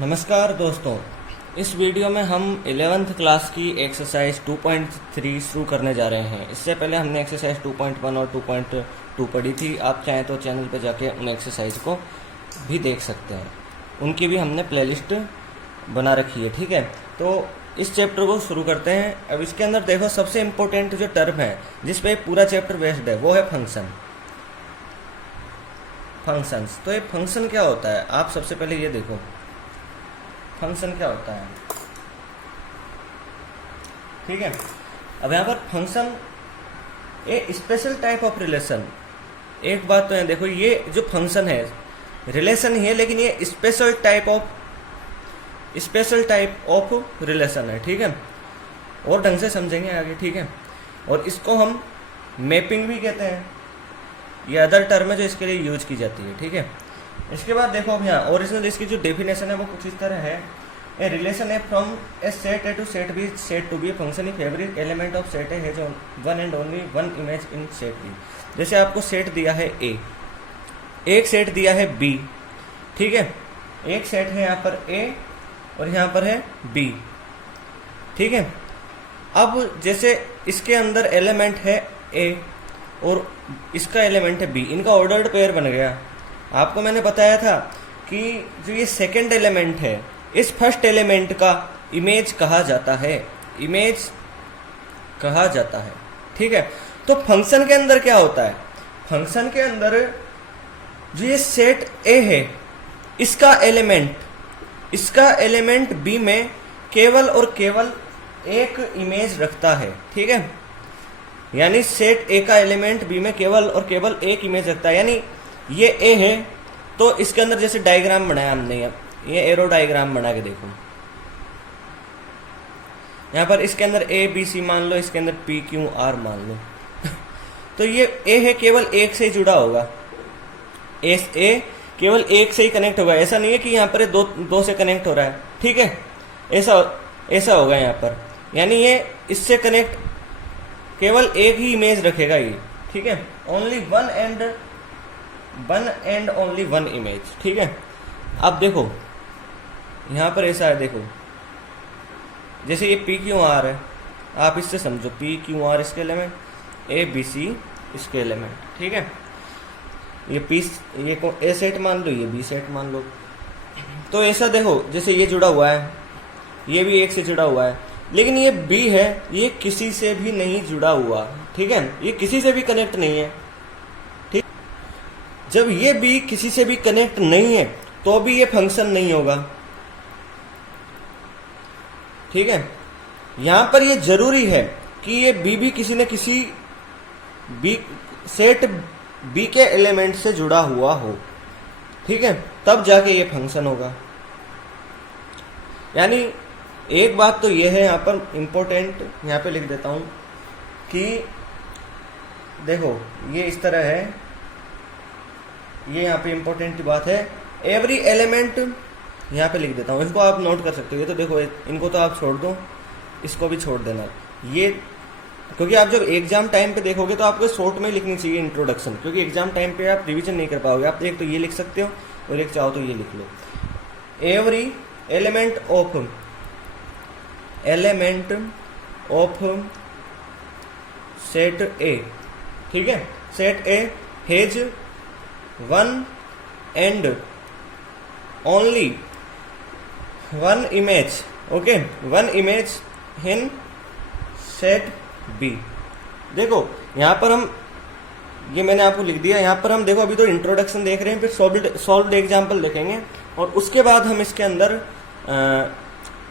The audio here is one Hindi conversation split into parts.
नमस्कार दोस्तों, इस वीडियो में हम 11th क्लास की एक्सरसाइज 2.3 शुरू करने जा रहे हैं। इससे पहले हमने एक्सरसाइज 2.1 और 2.2 पढ़ी थी। आप चाहें तो चैनल पर जाके उन एक्सरसाइज को भी देख सकते हैं, उनकी भी हमने प्लेलिस्ट बना रखी है। ठीक है, तो इस चैप्टर को शुरू करते हैं। अब इसके अंदर देखो, सबसे इम्पोर्टेंट जो टर्म है जिस पे पूरा चैप्टर बेस्ड है वो है फंक्शन, फंक्शंस। तो ये फंक्शन क्या होता है, आप सबसे पहले ये देखो फंक्शन क्या होता है। ठीक है, अब यहाँ पर function A special type of relation. एक बात तो है, देखो ये जो फंक्शन है रिलेशन ही है, लेकिन ये स्पेशल टाइप ऑफ रिलेशन है। ठीक है, और ढंग से समझेंगे आगे। ठीक है, और इसको हम मैपिंग भी कहते हैं। ये अदर टर्म है जो इसके लिए यूज की जाती है। ठीक है, इसके बाद देखो अब यहाँ ओरिजिनल इसकी जो डेफिनेशन है वो कुछ इस तरह है। ए रिलेशन है from a set A to set B set to B function if every element of set A has one and only one image in set B. जैसे आपको सेट दिया है ए, एक सेट दिया है बी। ठीक है, एक सेट है यहाँ पर ए और यहाँ पर है बी। ठीक है, अब जैसे इसके अंदर एलिमेंट है ए और इसका एलिमेंट है बी, इनका ऑर्डर्ड पेयर बन गया। आपको मैंने बताया था कि जो ये सेकंड एलिमेंट है इस फर्स्ट एलिमेंट का इमेज कहा जाता है, इमेज कहा जाता है। ठीक है, तो फंक्शन के अंदर क्या होता है, फंक्शन के अंदर जो ये सेट ए है इसका एलिमेंट बी में केवल और केवल एक इमेज रखता है। ठीक है, यानी सेट ए का एलिमेंट बी में केवल और केवल एक इमेज रखता है। यानी ये ए है तो इसके अंदर जैसे डायग्राम बनाया हमने, ये एरो डायग्राम बना के देखो। यहाँ पर इसके अंदर ए बी सी मान लो, इसके अंदर पी क्यू आर मान लो तो ये ए है, केवल एक से ही जुड़ा होगा। ए केवल एक से ही कनेक्ट होगा। ऐसा नहीं है कि यहाँ पर दो से कनेक्ट हो रहा है। ठीक है, ऐसा होगा यहाँ पर, यानी ये इससे कनेक्ट केवल एक ही इमेज रखेगा ये। ठीक है, only one and only one image. ठीक है, अब देखो यहाँ पर ऐसा है, देखो जैसे ये पी क्यू आर है, आप इससे समझो पी क्यू आर इसके एलिमेंट, ए बी सी इसके एलिमेंट। ठीक है, ये ए सेट मान लो, ये बी सेट मान लो। तो ऐसा देखो, जैसे ये जुड़ा हुआ है, ये भी एक से जुड़ा हुआ है, लेकिन ये बी है, ये किसी से भी नहीं जुड़ा हुआ। ठीक है, ये किसी से भी कनेक्ट नहीं है। ठीक, जब ये बी किसी से भी कनेक्ट नहीं है तो भी ये फंक्शन नहीं होगा। ठीक है, यहां पर ये जरूरी है कि ये बी भी किसी न किसी बी सेट बी के एलिमेंट से जुड़ा हुआ हो। ठीक है, तब जाके ये फंक्शन होगा। यानी एक बात तो ये है यहाँ पर इम्पोर्टेंट, यहाँ पे लिख देता हूं कि देखो ये इस तरह है, ये यहाँ पे इम्पोर्टेंट बात है। एवरी एलिमेंट यहाँ पे लिख देता हूँ, इसको आप नोट कर सकते हो। ये तो देखो, इनको तो आप छोड़ दो, इसको भी छोड़ देना ये, क्योंकि आप जब एग्जाम टाइम पे देखोगे तो आपको शॉर्ट में लिखनी चाहिए इंट्रोडक्शन, क्योंकि एग्जाम टाइम पे आप रिवीजन नहीं कर पाओगे। आप एक तो ये लिख सकते हो और एक चाहो तो ये लिख लो। Every element of set A. ठीक है, set A has one and only one image. Okay, one image in set B. देखो यहाँ पर हम, ये मैंने आपको लिख दिया। यहाँ पर हम देखो, अभी तो इंट्रोडक्शन देख रहे हैं, फिर सॉल्व्ड एग्जाम्पल देखेंगे और उसके बाद हम इसके अंदर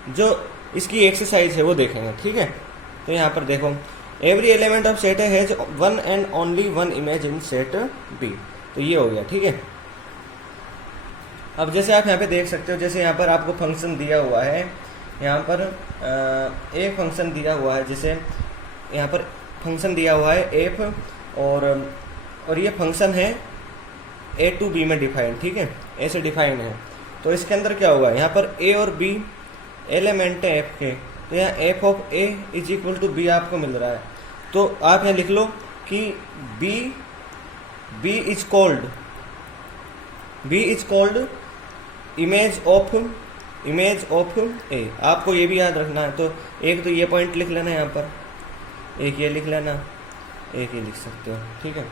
जो इसकी एक्सरसाइज है वो देखेंगे। ठीक है, तो यहाँ पर देखो, every element of set has one and only one image in set B. तो ये हो गया। ठीक है, अब जैसे आप यहाँ पे देख सकते हो, जैसे यहाँ पर आपको फंक्शन दिया हुआ है, यहाँ पर एक फंक्शन दिया हुआ है, जैसे यहाँ पर फंक्शन दिया हुआ है एफ, और ये फंक्शन है ए टू बी में डिफाइंड। ठीक है, ए से डिफाइंड है। तो इसके अंदर क्या होगा, यहाँ पर ए और बी एलिमेंट है एफ के, तो यहाँ f of a is equal to b आपको मिल रहा है। तो आप यहाँ लिख लो कि B is called image of image of A. आपको ये भी याद रखना है, तो एक तो ये पॉइंट लिख लेना यहाँ पर, एक ये लिख लेना, एक ये लिख सकते हो, ठीक है।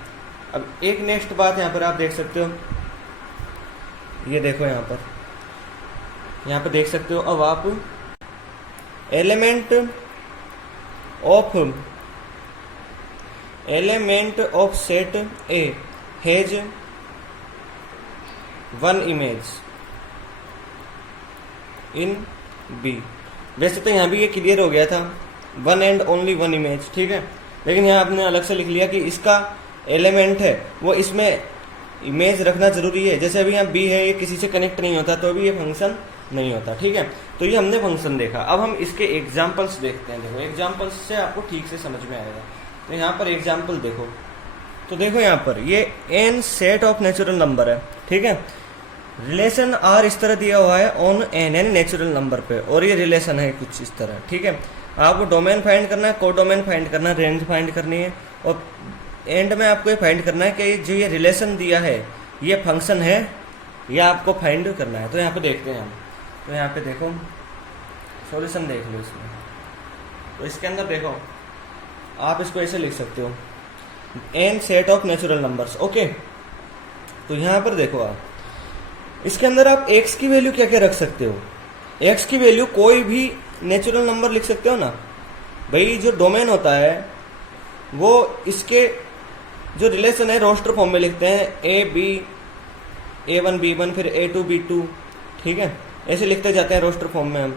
अब एक नेक्स्ट बात यहाँ पर आप देख सकते हो, ये देखो यहाँ पर देख सकते हो। अब आप element of set A has one image in B. वैसे तो यहाँ भी ये क्लियर हो गया था, one and only one image, ठीक है। लेकिन यहाँ आपने अलग से लिख लिया कि इसका एलिमेंट है वो इसमें इमेज रखना जरूरी है। जैसे अभी यहाँ बी है, ये किसी से कनेक्ट नहीं होता तो भी ये फंक्शन नहीं होता, ठीक है। तो ये हमने फंक्शन देखा। अब हम इसके एग्जाम्पल्स देखते हैं। देखो एग्जाम्पल्स से आपको ठीक से समझ में आएगा। तो यहाँ पर एग्जाम्पल देखो, तो देखो यहाँ पर ये N set of natural number है, ठीक है। रिलेशन आर इस तरह दिया हुआ है on N N natural number पे, और ये रिलेशन है कुछ इस तरह, ठीक है। आपको डोमेन फाइंड करना है, कोडोमेन फाइंड करना है, रेंज फाइंड करनी है, और एंड में आपको ये फाइंड करना है कि जो ये रिलेशन दिया है ये फंक्शन है या आपको फाइंड करना है। तो यहाँ पे देखते हैं हम, तो यहाँ पे देखो सॉल्यूशन देख लो इसमें। तो इसके अंदर देखो आप इसको ऐसे लिख सकते हो, N set of natural numbers, okay. तो यहाँ पर देखो आप इसके अंदर आप एक्स की वैल्यू क्या क्या रख सकते हो। एक्स की वैल्यू कोई भी नेचुरल नंबर लिख सकते हो ना भाई। जो डोमेन होता है वो इसके जो रिलेशन है रोस्टर फॉर्म में लिखते हैं, ए बी A1 B1 फिर A2 B2, ठीक है। ऐसे लिखते जाते हैं रोस्टर फॉर्म में हम।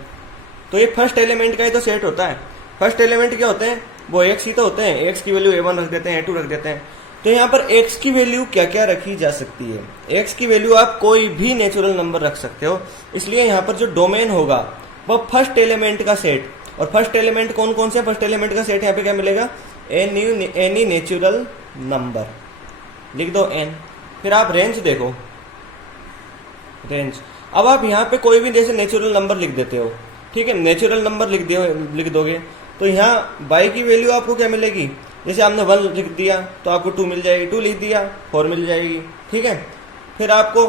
तो ये फर्स्ट एलिमेंट का ही तो सेट होता है। फर्स्ट एलिमेंट क्या होते हैं, वो एक्स ही तो होते हैं। एक्स की वैल्यू A1 रख देते हैं, A2 रख देते हैं। तो यहाँ पर एक्स की वैल्यू क्या क्या रखी जा सकती है। एक्स की वैल्यू आप कोई भी नेचुरल नंबर रख सकते हो। इसलिए यहाँ पर जो डोमेन होगा वो फर्स्ट एलिमेंट का सेट, और फर्स्ट एलिमेंट कौन कौन से, फर्स्ट एलिमेंट का सेट यहाँ पे क्या मिलेगा, एनी नेचुरल नंबर, लिख दो एन। फिर आप रेंज देखो, रेंज। अब आप यहाँ पे कोई भी जैसे नेचुरल नंबर लिख देते हो, ठीक है। नेचुरल नंबर लिख दोगे तो यहाँ बाई की वैल्यू आपको क्या मिलेगी, जैसे आपने 1 लिख दिया तो आपको 2 मिल जाएगी, 2 लिख दिया 4 मिल जाएगी, ठीक है। फिर आपको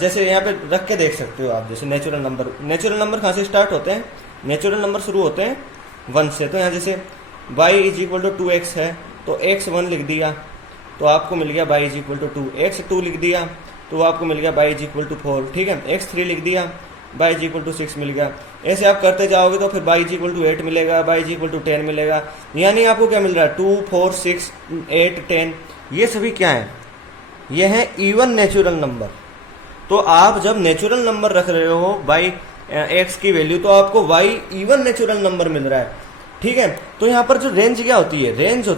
जैसे यहाँ पे रख के देख सकते हो आप, जैसे नेचुरल नंबर कहाँ से स्टार्ट होते हैं, नेचुरल नंबर शुरू होते हैं 1 से। तो यहाँ जैसे y = 2x है तो x 1 लिख दिया तो आपको मिल गया y = 2, x 2 लिख दिया तो आपको मिल गया y = 4, ठीक है। x 3 लिख दिया y = 6 मिल गया। ऐसे आप करते जाओगे तो फिर y = 8 मिलेगा, y = 10 मिलेगा। यानी आपको क्या मिल रहा है, 2 4 6 8 10, ये सभी क्या है, ये है इवन नेचुरल नंबर। तो आप जब नेचुरल नंबर रख रहे हो बाई x की वैल्यू तो आपको y इवन नेचुरल नंबर मिल रहा है, ठीक है। तो यहाँ पर जो रेंज क्या होती है, रेंज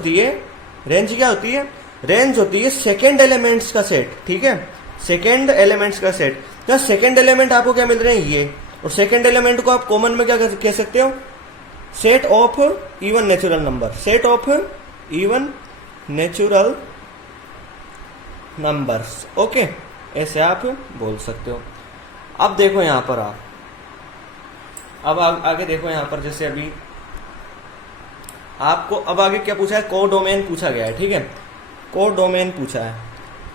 होती है सेकेंड एलिमेंट्स का सेट, ठीक है। सेकेंड एलिमेंट्स का सेट, तो सेकेंड एलिमेंट आपको क्या मिल रहे हैं ये, और सेकेंड एलिमेंट को आप कॉमन में क्या कह सकते हो, set of even natural number, set of even natural numbers, okay. ऐसे आप बोल सकते हो। अब देखो यहाँ पर आप, अब आगे देखो यहाँ पर, जैसे अभी आपको अब आगे क्या पूछा है, कोडोमेन पूछा गया है, ठीक है। कोडोमेन पूछा है,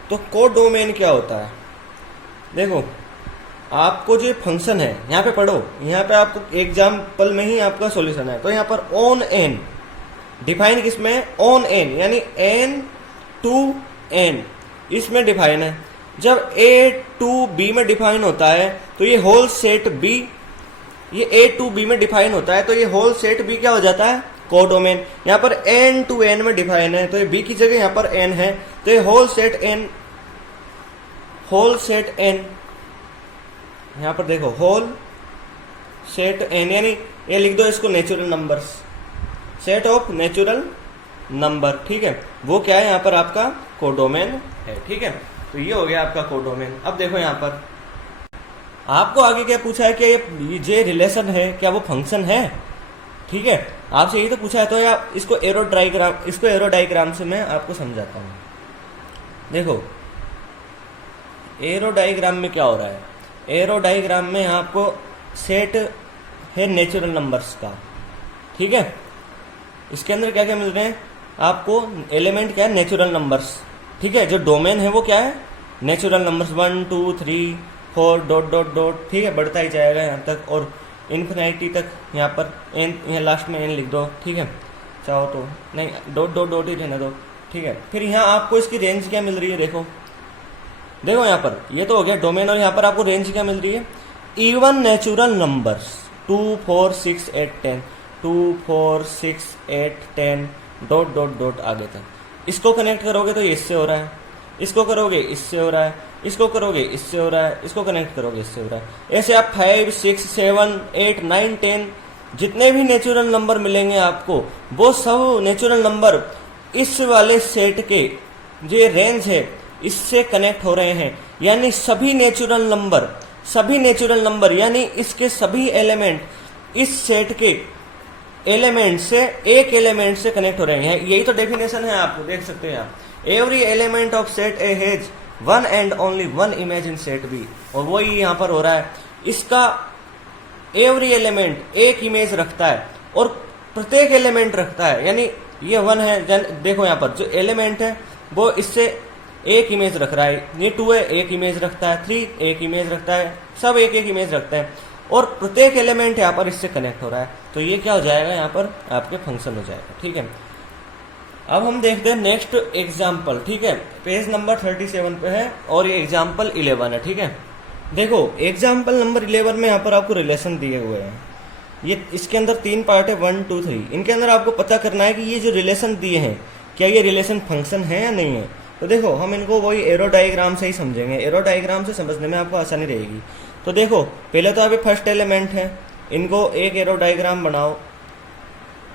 तो कोडोमेन क्या होता है, देखो आपको जो फंक्शन है यहाँ पे पढ़ो, यहाँ पे आपको एग्जाम्पल में ही आपका सॉल्यूशन है। तो यहाँ पर ऑन एन डिफाइन किसमें, ऑन एन यानी n to n इसमें डिफाइन है। जब a to b में डिफाइन होता है तो ये होल सेट b, ये a to b में डिफाइन होता है तो ये होल सेट b क्या हो जाता है, कोडोमेन। यहाँ पर n to n में डिफाइन है तो ये b की जगह यहाँ पर n है, तो ये होल सेट n, यहाँ पर देखो होल सेट n, यानी ये लिख दो इसको natural numbers, set of natural number, ठीक है। वो क्या है यहाँ पर आपका कोडोमेन है, ठीक है। तो ये हो गया आपका कोडोमेन। अब देखो यहाँ पर आपको आगे क्या पूछा है कि ये जो रिलेशन है क्या वो फंक्शन है, ठीक है। आपसे यही तो पूछा है। तो आप इसको एरो डायग्राम से मैं आपको समझाता हूँ। देखो एरो डायग्राम में क्या हो रहा है, एरो डायग्राम में आपको सेट है नेचुरल नंबर्स का, ठीक है। इसके अंदर क्या क्या मिल रहे हैं आपको, एलिमेंट क्या है, नेचुरल नंबर्स, ठीक है। जो डोमेन है वो क्या है, natural numbers 1 2 3 4 dot dot dot, ठीक है, बढ़ता ही जाएगा यहाँ तक और इन्फिनिटी तक। यहाँ पर एन, यहाँ लास्ट में एन लिख दो, ठीक है, चाहो तो, नहीं डॉट डॉट डॉट ही रहने दो, ठीक है। फिर यहाँ आपको इसकी रेंज क्या मिल रही है, देखो देखो यहाँ पर ये तो हो गया डोमेन, और यहाँ पर आपको रेंज क्या मिल रही है, even natural numbers 2 4 6 8 10, 2 4 6 8 10 dot dot dot आगे तक। इसको कनेक्ट करोगे तो ये इससे हो रहा है, इसको करोगे इससे हो रहा है, इसको करोगे इससे हो रहा है, इसको कनेक्ट करोगे इससे हो रहा है। ऐसे आप 5 6 7 8 9 10 जितने भी नेचुरल नंबर मिलेंगे आपको, वो सब नेचुरल नंबर इस वाले सेट के जो रेंज है इससे कनेक्ट हो रहे हैं। यानी सभी नेचुरल नंबर यानी इसके सभी एलिमेंट इस सेट के एलिमेंट से एक एलिमेंट से कनेक्ट हो रहे हैं। यही तो डेफिनेशन है, आपको देख सकते हैं आप। Every element of set A has one and only one image in set B, और वही यहाँ पर हो रहा है। इसका एवरी एलिमेंट एक इमेज रखता है और प्रत्येक एलिमेंट रखता है, यानी ये वन है, देखो यहाँ पर जो एलिमेंट है वो इससे एक इमेज रख रहा है, ये 2 है एक इमेज रखता है, 3 एक इमेज रखता है, सब एक एक इमेज रखते हैं और प्रत्येक एलिमेंट यहाँ पर इससे कनेक्ट हो रहा है। तो ये क्या हो जाएगा, यहाँ पर आपके फंक्शन हो जाएगा, ठीक है। अब हम देखते हैं नेक्स्ट एग्जाम्पल, ठीक है, पेज नंबर 37 पे है और ये एग्जाम्पल 11 है, ठीक है। देखो एग्जाम्पल नंबर 11 में यहाँ पर आपको रिलेशन दिए हुए हैं, ये इसके अंदर 3 पार्ट है, 1 2 3। इनके अंदर आपको पता करना है कि ये जो रिलेशन दिए हैं क्या ये रिलेशन फंक्शन है या नहीं है। तो देखो हम इनको वही एरो डायग्राम से ही समझेंगे, एरो डायग्राम से समझने में आपको आसानी रहेगी। तो देखो पहले तो आप फर्स्ट एलिमेंट है, इनको एक एरो डायग्राम बनाओ,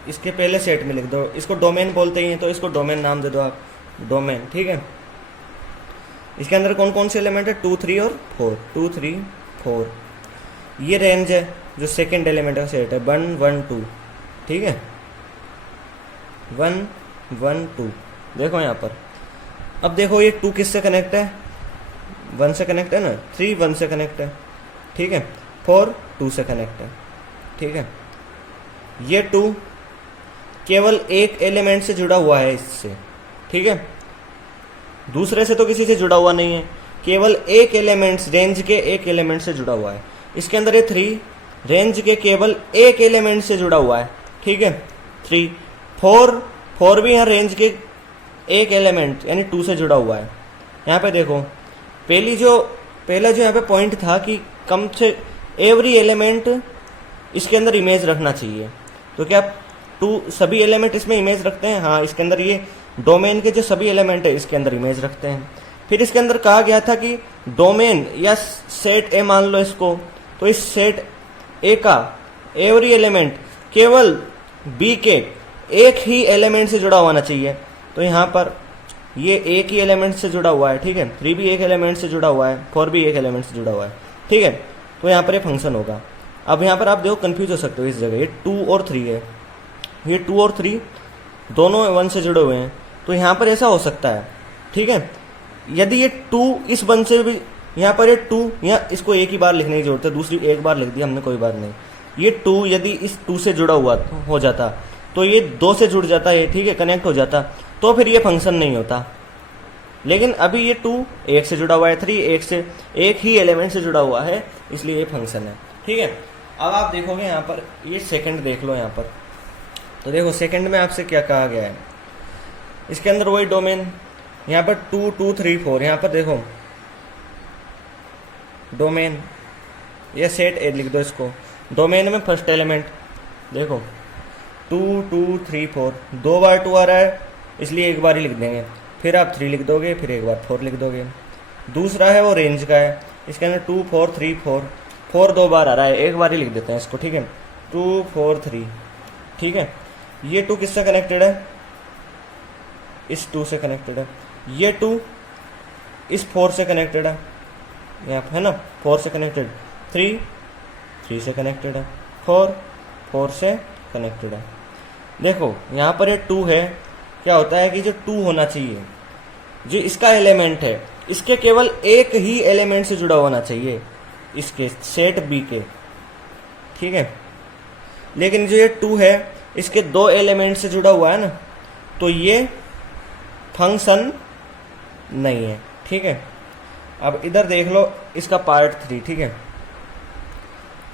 इसके पहले सेट में लिख दो, इसको डोमेन बोलते हैं तो इसको डोमेन नाम दे दो आप, डोमेन, ठीक है। इसके अंदर कौन कौन से एलिमेंट है, 2 3 और 4, 2 3 4। ये रेंज है जो सेकेंड एलिमेंट का सेट है, 1 1 2, ठीक है, 1 1 2। देखो यहाँ पर अब देखो ये 2 किससे कनेक्ट है, 1 से कनेक्ट है ना, 3 1 से कनेक्ट है, ठीक है, 4 2 से कनेक्ट है, ठीक है। ये 2 केवल एक एलिमेंट से जुड़ा हुआ है इससे, ठीक है, दूसरे से तो किसी से जुड़ा हुआ नहीं है, केवल एक एलिमेंट, रेंज के एक एलिमेंट से जुड़ा हुआ है। इसके अंदर ये 3 रेंज के केवल एक एलिमेंट से जुड़ा हुआ है, ठीक है, 3 4 भी यहाँ रेंज के एक एलिमेंट यानी 2 से जुड़ा हुआ है। यहाँ पे देखो पहला जो यहाँ पे पॉइंट था कि कम से एवरी एलिमेंट इसके अंदर इमेज रखना चाहिए, तो क्या 2 सभी एलिमेंट इसमें इमेज रखते हैं, हाँ इसके अंदर ये डोमेन के जो सभी एलिमेंट है इसके अंदर इमेज रखते हैं। फिर इसके अंदर कहा गया था कि डोमेन या सेट ए मान लो इसको, तो इस सेट ए का एवरी एलिमेंट केवल बी के एक ही एलिमेंट से जुड़ा होना चाहिए। तो यहाँ पर ये एक ही एलिमेंट से जुड़ा हुआ है, ठीक है, 3 भी एक एलिमेंट से जुड़ा हुआ है, 4 भी एक एलिमेंट से जुड़ा हुआ है, ठीक है। तो यहाँ पर ये फंक्शन होगा। अब यहाँ पर आप देखो कंफ्यूज हो सकते हो इस जगह, ये 2 और 3 है, ये 2 और 3 दोनों 1 से जुड़े हुए हैं, तो यहाँ पर ऐसा हो सकता है, ठीक है। यदि ये 2 इस 1 से भी, यहाँ पर ये 2 यहाँ इसको एक ही बार लिखने की जरूरत है, दूसरी एक बार लिख दी हमने, कोई बात नहीं। ये 2 यदि इस 2 से जुड़ा हुआ हो जाता तो ये 2 से जुड़ जाता है, ठीक है, कनेक्ट हो जाता, तो फिर ये फंक्शन नहीं होता। लेकिन अभी ये 2 1 से जुड़ा हुआ है, 3 एक ही एलिमेंट से जुड़ा हुआ है, इसलिए ये फंक्शन है, ठीक है। अब आप देखोगे यहाँ पर ये सेकंड देख लो यहाँ पर, तो देखो सेकंड में आपसे क्या कहा गया है, इसके अंदर वही डोमेन, यहाँ पर 2 2 3 4, यहाँ पर देखो डोमेन या सेट ए लिख दो इसको, डोमेन में फर्स्ट एलिमेंट देखो 2 2 3 4, 2 बार 2 आ रहा है इसलिए एक बार ही लिख देंगे, फिर आप 3 लिख दोगे, फिर एक बार 4 लिख दोगे। दूसरा है वो रेंज का है, इसके अंदर 2 4 3 4 2 बार आ रहा है, एक बार ही लिख देते हैं इसको, ठीक है, 2 4 3, ठीक है। ये 2 किससे कनेक्टेड है, इस 2 से कनेक्टेड है, ये 2 इस 4 से कनेक्टेड है, यहाँ है ना 4 से कनेक्टेड, 3 से कनेक्टेड है, 4 से कनेक्टेड है। देखो यहाँ पर ये 2 है, क्या होता है कि जो 2 होना चाहिए, जो इसका एलिमेंट है, इसके केवल एक ही एलिमेंट से जुड़ा होना चाहिए, इसके सेट बी के, ठीक है। लेकिन जो ये 2 है इसके 2 एलिमेंट से जुड़ा हुआ है ना, तो ये फंक्शन नहीं है, ठीक है। अब इधर देख लो इसका पार्ट 3, ठीक है।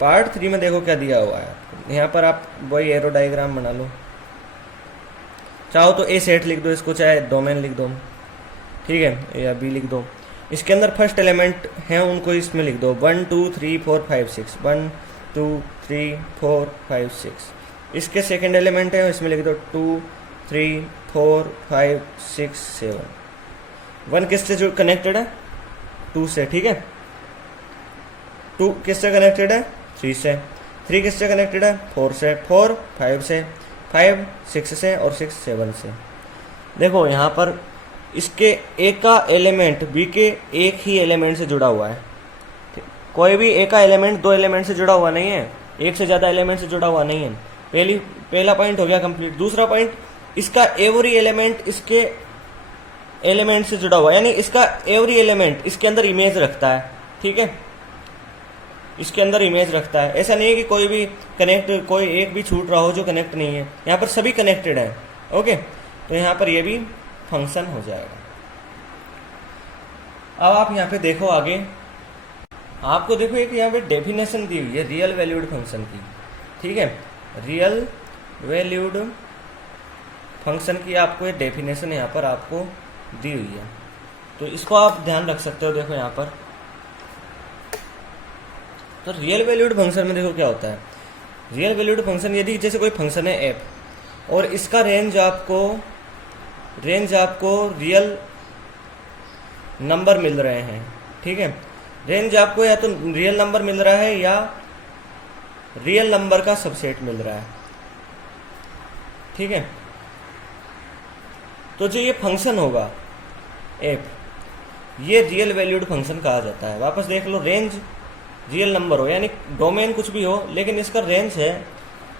पार्ट 3 में देखो क्या दिया हुआ है आपको। यहाँ पर आप वही एरो डायग्राम बना लो, चाहो तो ए सेट लिख दो इसको, चाहे डोमेन लिख दो, ठीक है, या बी लिख दो। इसके अंदर फर्स्ट एलिमेंट हैं उनको इसमें लिख दो 1 2 3 4 5 6, 1 2 3 4 5 6। इसके सेकंड एलिमेंट है इसमें लिख दो 2 3 4 5 6 7। 1 किससे जो कनेक्टेड है 2 से, ठीक है। 2 किससे कनेक्टेड है 3 से, 3 किससे कनेक्टेड है 4 से, 4 5 से, 5 6 से और 6 7 से। देखो यहाँ पर इसके ए का एलिमेंट बी के एक ही एलिमेंट से जुड़ा हुआ है। कोई भी ए का एलिमेंट दो एलिमेंट से जुड़ा हुआ नहीं है, एक से ज़्यादा एलिमेंट से जुड़ा हुआ नहीं है। पहला पॉइंट हो गया कंप्लीट। दूसरा पॉइंट, इसका एवरी एलिमेंट इसके एलिमेंट से जुड़ा हुआ है, यानी इसका एवरी एलिमेंट इसके अंदर इमेज रखता है, ठीक है, इसके अंदर इमेज रखता है। ऐसा नहीं है कि कोई भी कनेक्ट, कोई एक भी छूट रहा हो जो कनेक्ट नहीं है, यहाँ पर सभी कनेक्टेड है। ओके, तो यहाँ पर ये भी फंक्शन हो जाएगा। अब आप यहाँ पे देखो आगे, आपको देखो एक यहाँ पे डेफिनेशन दी हुई है रियल वैल्यूड फंक्शन की, ठीक है। रियल वैल्यूड फंक्शन की आपको ये डेफिनेशन यहाँ पर आपको दी हुई है, तो इसको आप ध्यान रख सकते हो। देखो यहाँ पर तो रियल वैल्यूड फंक्शन में देखो क्या होता है। रियल वैल्यूड फंक्शन, यदि जैसे कोई फंक्शन है एफ और इसका रेंज आपको रियल नंबर मिल रहे हैं, ठीक है। रेंज आपको या तो रियल नंबर मिल रहा है या रियल नंबर का सबसेट मिल रहा है, ठीक है। तो जो ये फंक्शन होगा एफ, ये रियल वैल्यूड फंक्शन कहा जाता है। वापस देख लो, रेंज रियल नंबर हो, यानी डोमेन कुछ भी हो, लेकिन इसका रेंज है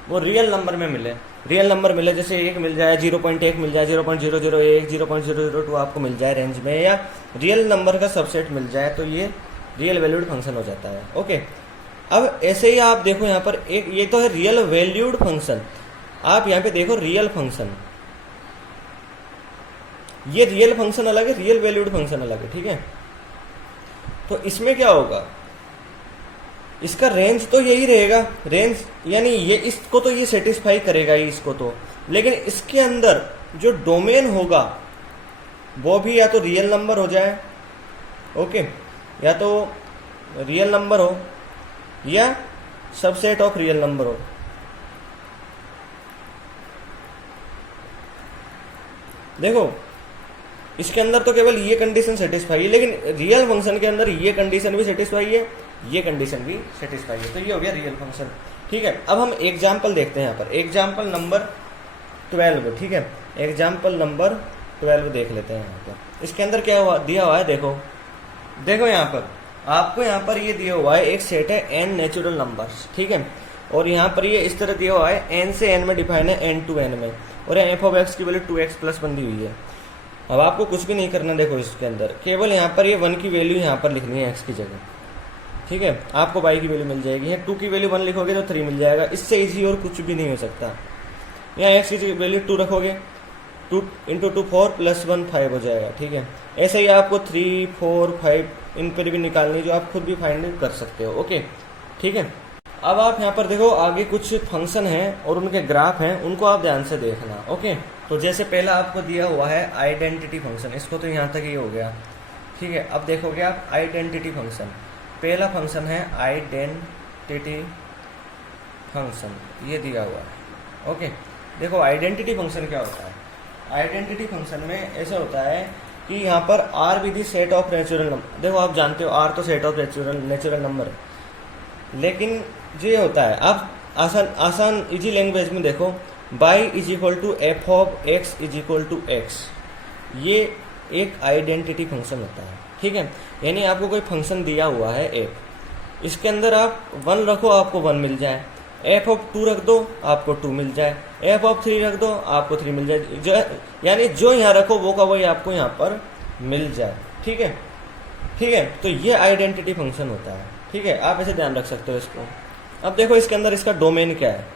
वो रियल नंबर में मिले। रियल नंबर मिले, जैसे 1 मिल जाए, 0.1 मिल जाए, 0.001, 0.002 आपको मिल जाए रेंज में, या रियल नंबर का सबसेट मिल जाए, तो ये रियल वैल्यूड फंक्शन हो जाता है। ओके, अब ऐसे ही आप देखो यहाँ पर एक, ये तो है रियल वैल्यूड फंक्शन। आप यहाँ पे देखो रियल फंक्शन, ये रियल फंक्शन अलग है, रियल वैल्यूड फंक्शन अलग है, ठीक है। तो इसमें क्या होगा, इसका रेंज तो यही रहेगा, रेंज यानी ये इसको तो ये सेटिस्फाई करेगा ही इसको तो, लेकिन इसके अंदर जो डोमेन होगा वो भी या तो रियल नंबर हो जाए, ओके, या तो रियल नंबर हो या सबसेट ऑफ रियल नंबर हो। देखो इसके अंदर तो केवल ये कंडीशन सेटिस्फाई है, लेकिन रियल फंक्शन के अंदर ये कंडीशन भी सेटिस्फाई है, ये कंडीशन भी सेटिस्फाई है। तो ये हो गया रियल फंक्शन, ठीक है। अब हम एग्जाम्पल देखते हैं यहाँ पर, एग्जाम्पल नंबर 12, ठीक है। एग्जाम्पल नंबर 12 देख लेते हैं यहाँ पर। इसके अंदर क्या दिया हुआ है, देखो यहाँ पर आपको यहाँ पर ये दिया हुआ है, एक सेट है n नेचुरल नंबर्स, ठीक है। और यहाँ पर ये इस तरह दिया हुआ है, n से n में डिफाइन है, n to n में, और f of x की वैल्यू 2x प्लस बंदी हुई है। अब आपको कुछ भी नहीं करना, देखो इसके अंदर केवल यहाँ पर ये 1 की वैल्यू यहाँ पर लिखनी है x की जगह, ठीक है। आपको y की वैल्यू मिल जाएगी, 2 की वैल्यू 1 लिखोगे तो 3 मिल जाएगा। इससे इजी और कुछ भी नहीं हो सकता। यहाँ x की वैल्यू 2 रखोगे, 2 × 2 4 + 1 5 हो जाएगा, ठीक है। ऐसे ही आपको 3 4 5 इन पर भी निकालनी, जो आप खुद भी फाइंड कर सकते हो, ओके, ठीक है। अब आप यहाँ पर देखो आगे कुछ फंक्शन हैं और उनके ग्राफ हैं, उनको आप ध्यान से देखना, ओके। तो जैसे पहला आपको दिया हुआ है आइडेंटिटी फंक्शन, इसको तो यहाँ तक ही हो गया, ठीक है। अब देखोगे आप आइडेंटिटी फंक्शन, पहला फंक्शन है आइडेंटिटी फंक्शन, ये दिया हुआ है, ओके। देखो आइडेंटिटी फंक्शन क्या होता है, आइडेंटिटी फंक्शन में ऐसा होता है कि यहाँ पर R with the set of natural number. देखो आप जानते हो आर तो सेट ऑफ नेचुरल नंबर है, लेकिन ये होता है, आप आसान इजी लैंग्वेज में देखो, y = f of x = x, ये एक आइडेंटिटी फंक्शन होता है, ठीक है। यानी आपको कोई फंक्शन दिया हुआ है f, इसके अंदर आप 1 रखो आपको 1 मिल जाए, f of 2 रख दो आपको 2 मिल जाए, f of 3 रख दो आपको 3 मिल जाए, यानी जो यहाँ रखो वो का वही आपको यहाँ पर मिल जाए, ठीक है, ठीक है। तो ये आइडेंटिटी फंक्शन होता है, ठीक है। आप ऐसे ध्यान रख सकते हो इसको। अब देखो इसके अंदर इसका डोमेन क्या है,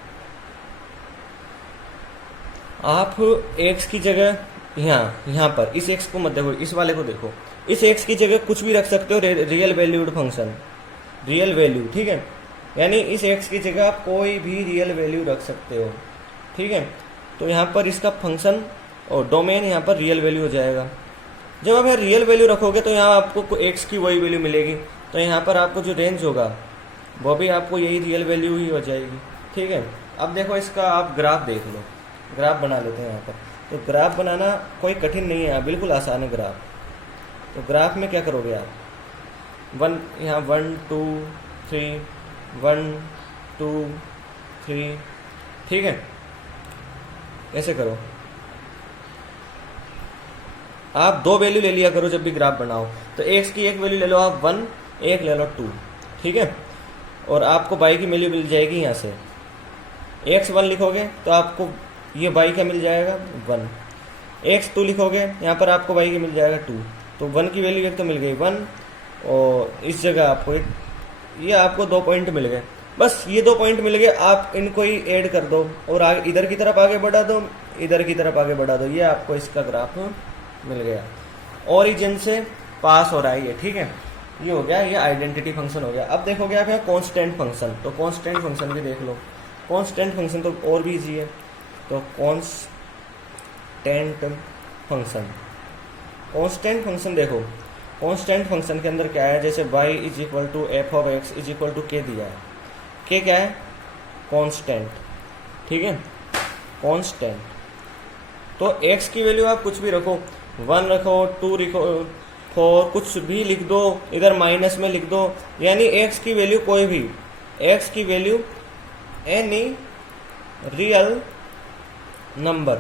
आप x की जगह यहाँ पर इस एक्स को मत देखो, इस वाले को देखो। इस एक्स की जगह कुछ भी रख सकते हो, real valued function, real value, ठीक है। यानी इस एक्स की जगह आप कोई भी रियल वैल्यू रख सकते हो, ठीक है। तो यहाँ पर इसका फंक्शन और डोमेन यहाँ पर रियल वैल्यू हो जाएगा। जब आप यहाँ रियल वैल्यू रखोगे तो यहाँ आपको एक्स की वही वैल्यू मिलेगी, तो यहाँ पर आपको जो रेंज होगा वो भी आपको यही रियल वैल्यू ही हो जाएगी, ठीक है। अब देखो इसका आप ग्राफ देख लो, ग्राफ बना लेते हैं यहाँ पर। तो ग्राफ बनाना कोई कठिन नहीं है, बिल्कुल आसान है ग्राफ। तो ग्राफ में क्या करोगे आप, यहाँ 1 2 3 1 2 3, ठीक है। ऐसे करो, आप 2 वैल्यू ले लिया करो जब भी ग्राफ बनाओ। तो एक्स की एक वैल्यू ले लो आप 1, एक ले लो 2, ठीक है। और आपको y की वैल्यू मिल जाएगी यहाँ से, x1 लिखोगे तो आपको ये y का मिल जाएगा 1, x2 लिखोगे यहाँ पर आपको y की मिल जाएगा 2। तो 1 की वैल्यू एक तो मिल गई 1, और इस जगह आपको ये आपको 2 पॉइंट मिल गए। बस ये 2 पॉइंट मिल गए, आप इनको ही ऐड कर दो और आगे इधर की तरफ आगे बढ़ा दो, इधर की तरफ आगे बढ़ा दो, ये आपको इसका ग्राफ मिल गया। ओरिजिन से पास हो रहा है ये, ठीक है। ये हो गया, ये आइडेंटिटी फंक्शन हो गया। अब देखोगे आप यहाँ कांस्टेंट फंक्शन, तो कांस्टेंट फंक्शन भी देख लो। कांस्टेंट फंक्शन तो और भी इजी है। तो कांस्टेंट फंक्शन, कांस्टेंट फंक्शन देखो, कांस्टेंट फंक्शन के अंदर क्या है, जैसे y is equal to f of x is equal to k दिया है। के क्या है, कांस्टेंट, ठीक है, कांस्टेंट। तो x की वैल्यू आप कुछ भी रखो, 1 रखो, 2 रखो, 4 कुछ भी लिख दो, इधर माइनस में लिख दो, यानी x की वैल्यू कोई भी, x की वैल्यू एनी रियल नंबर,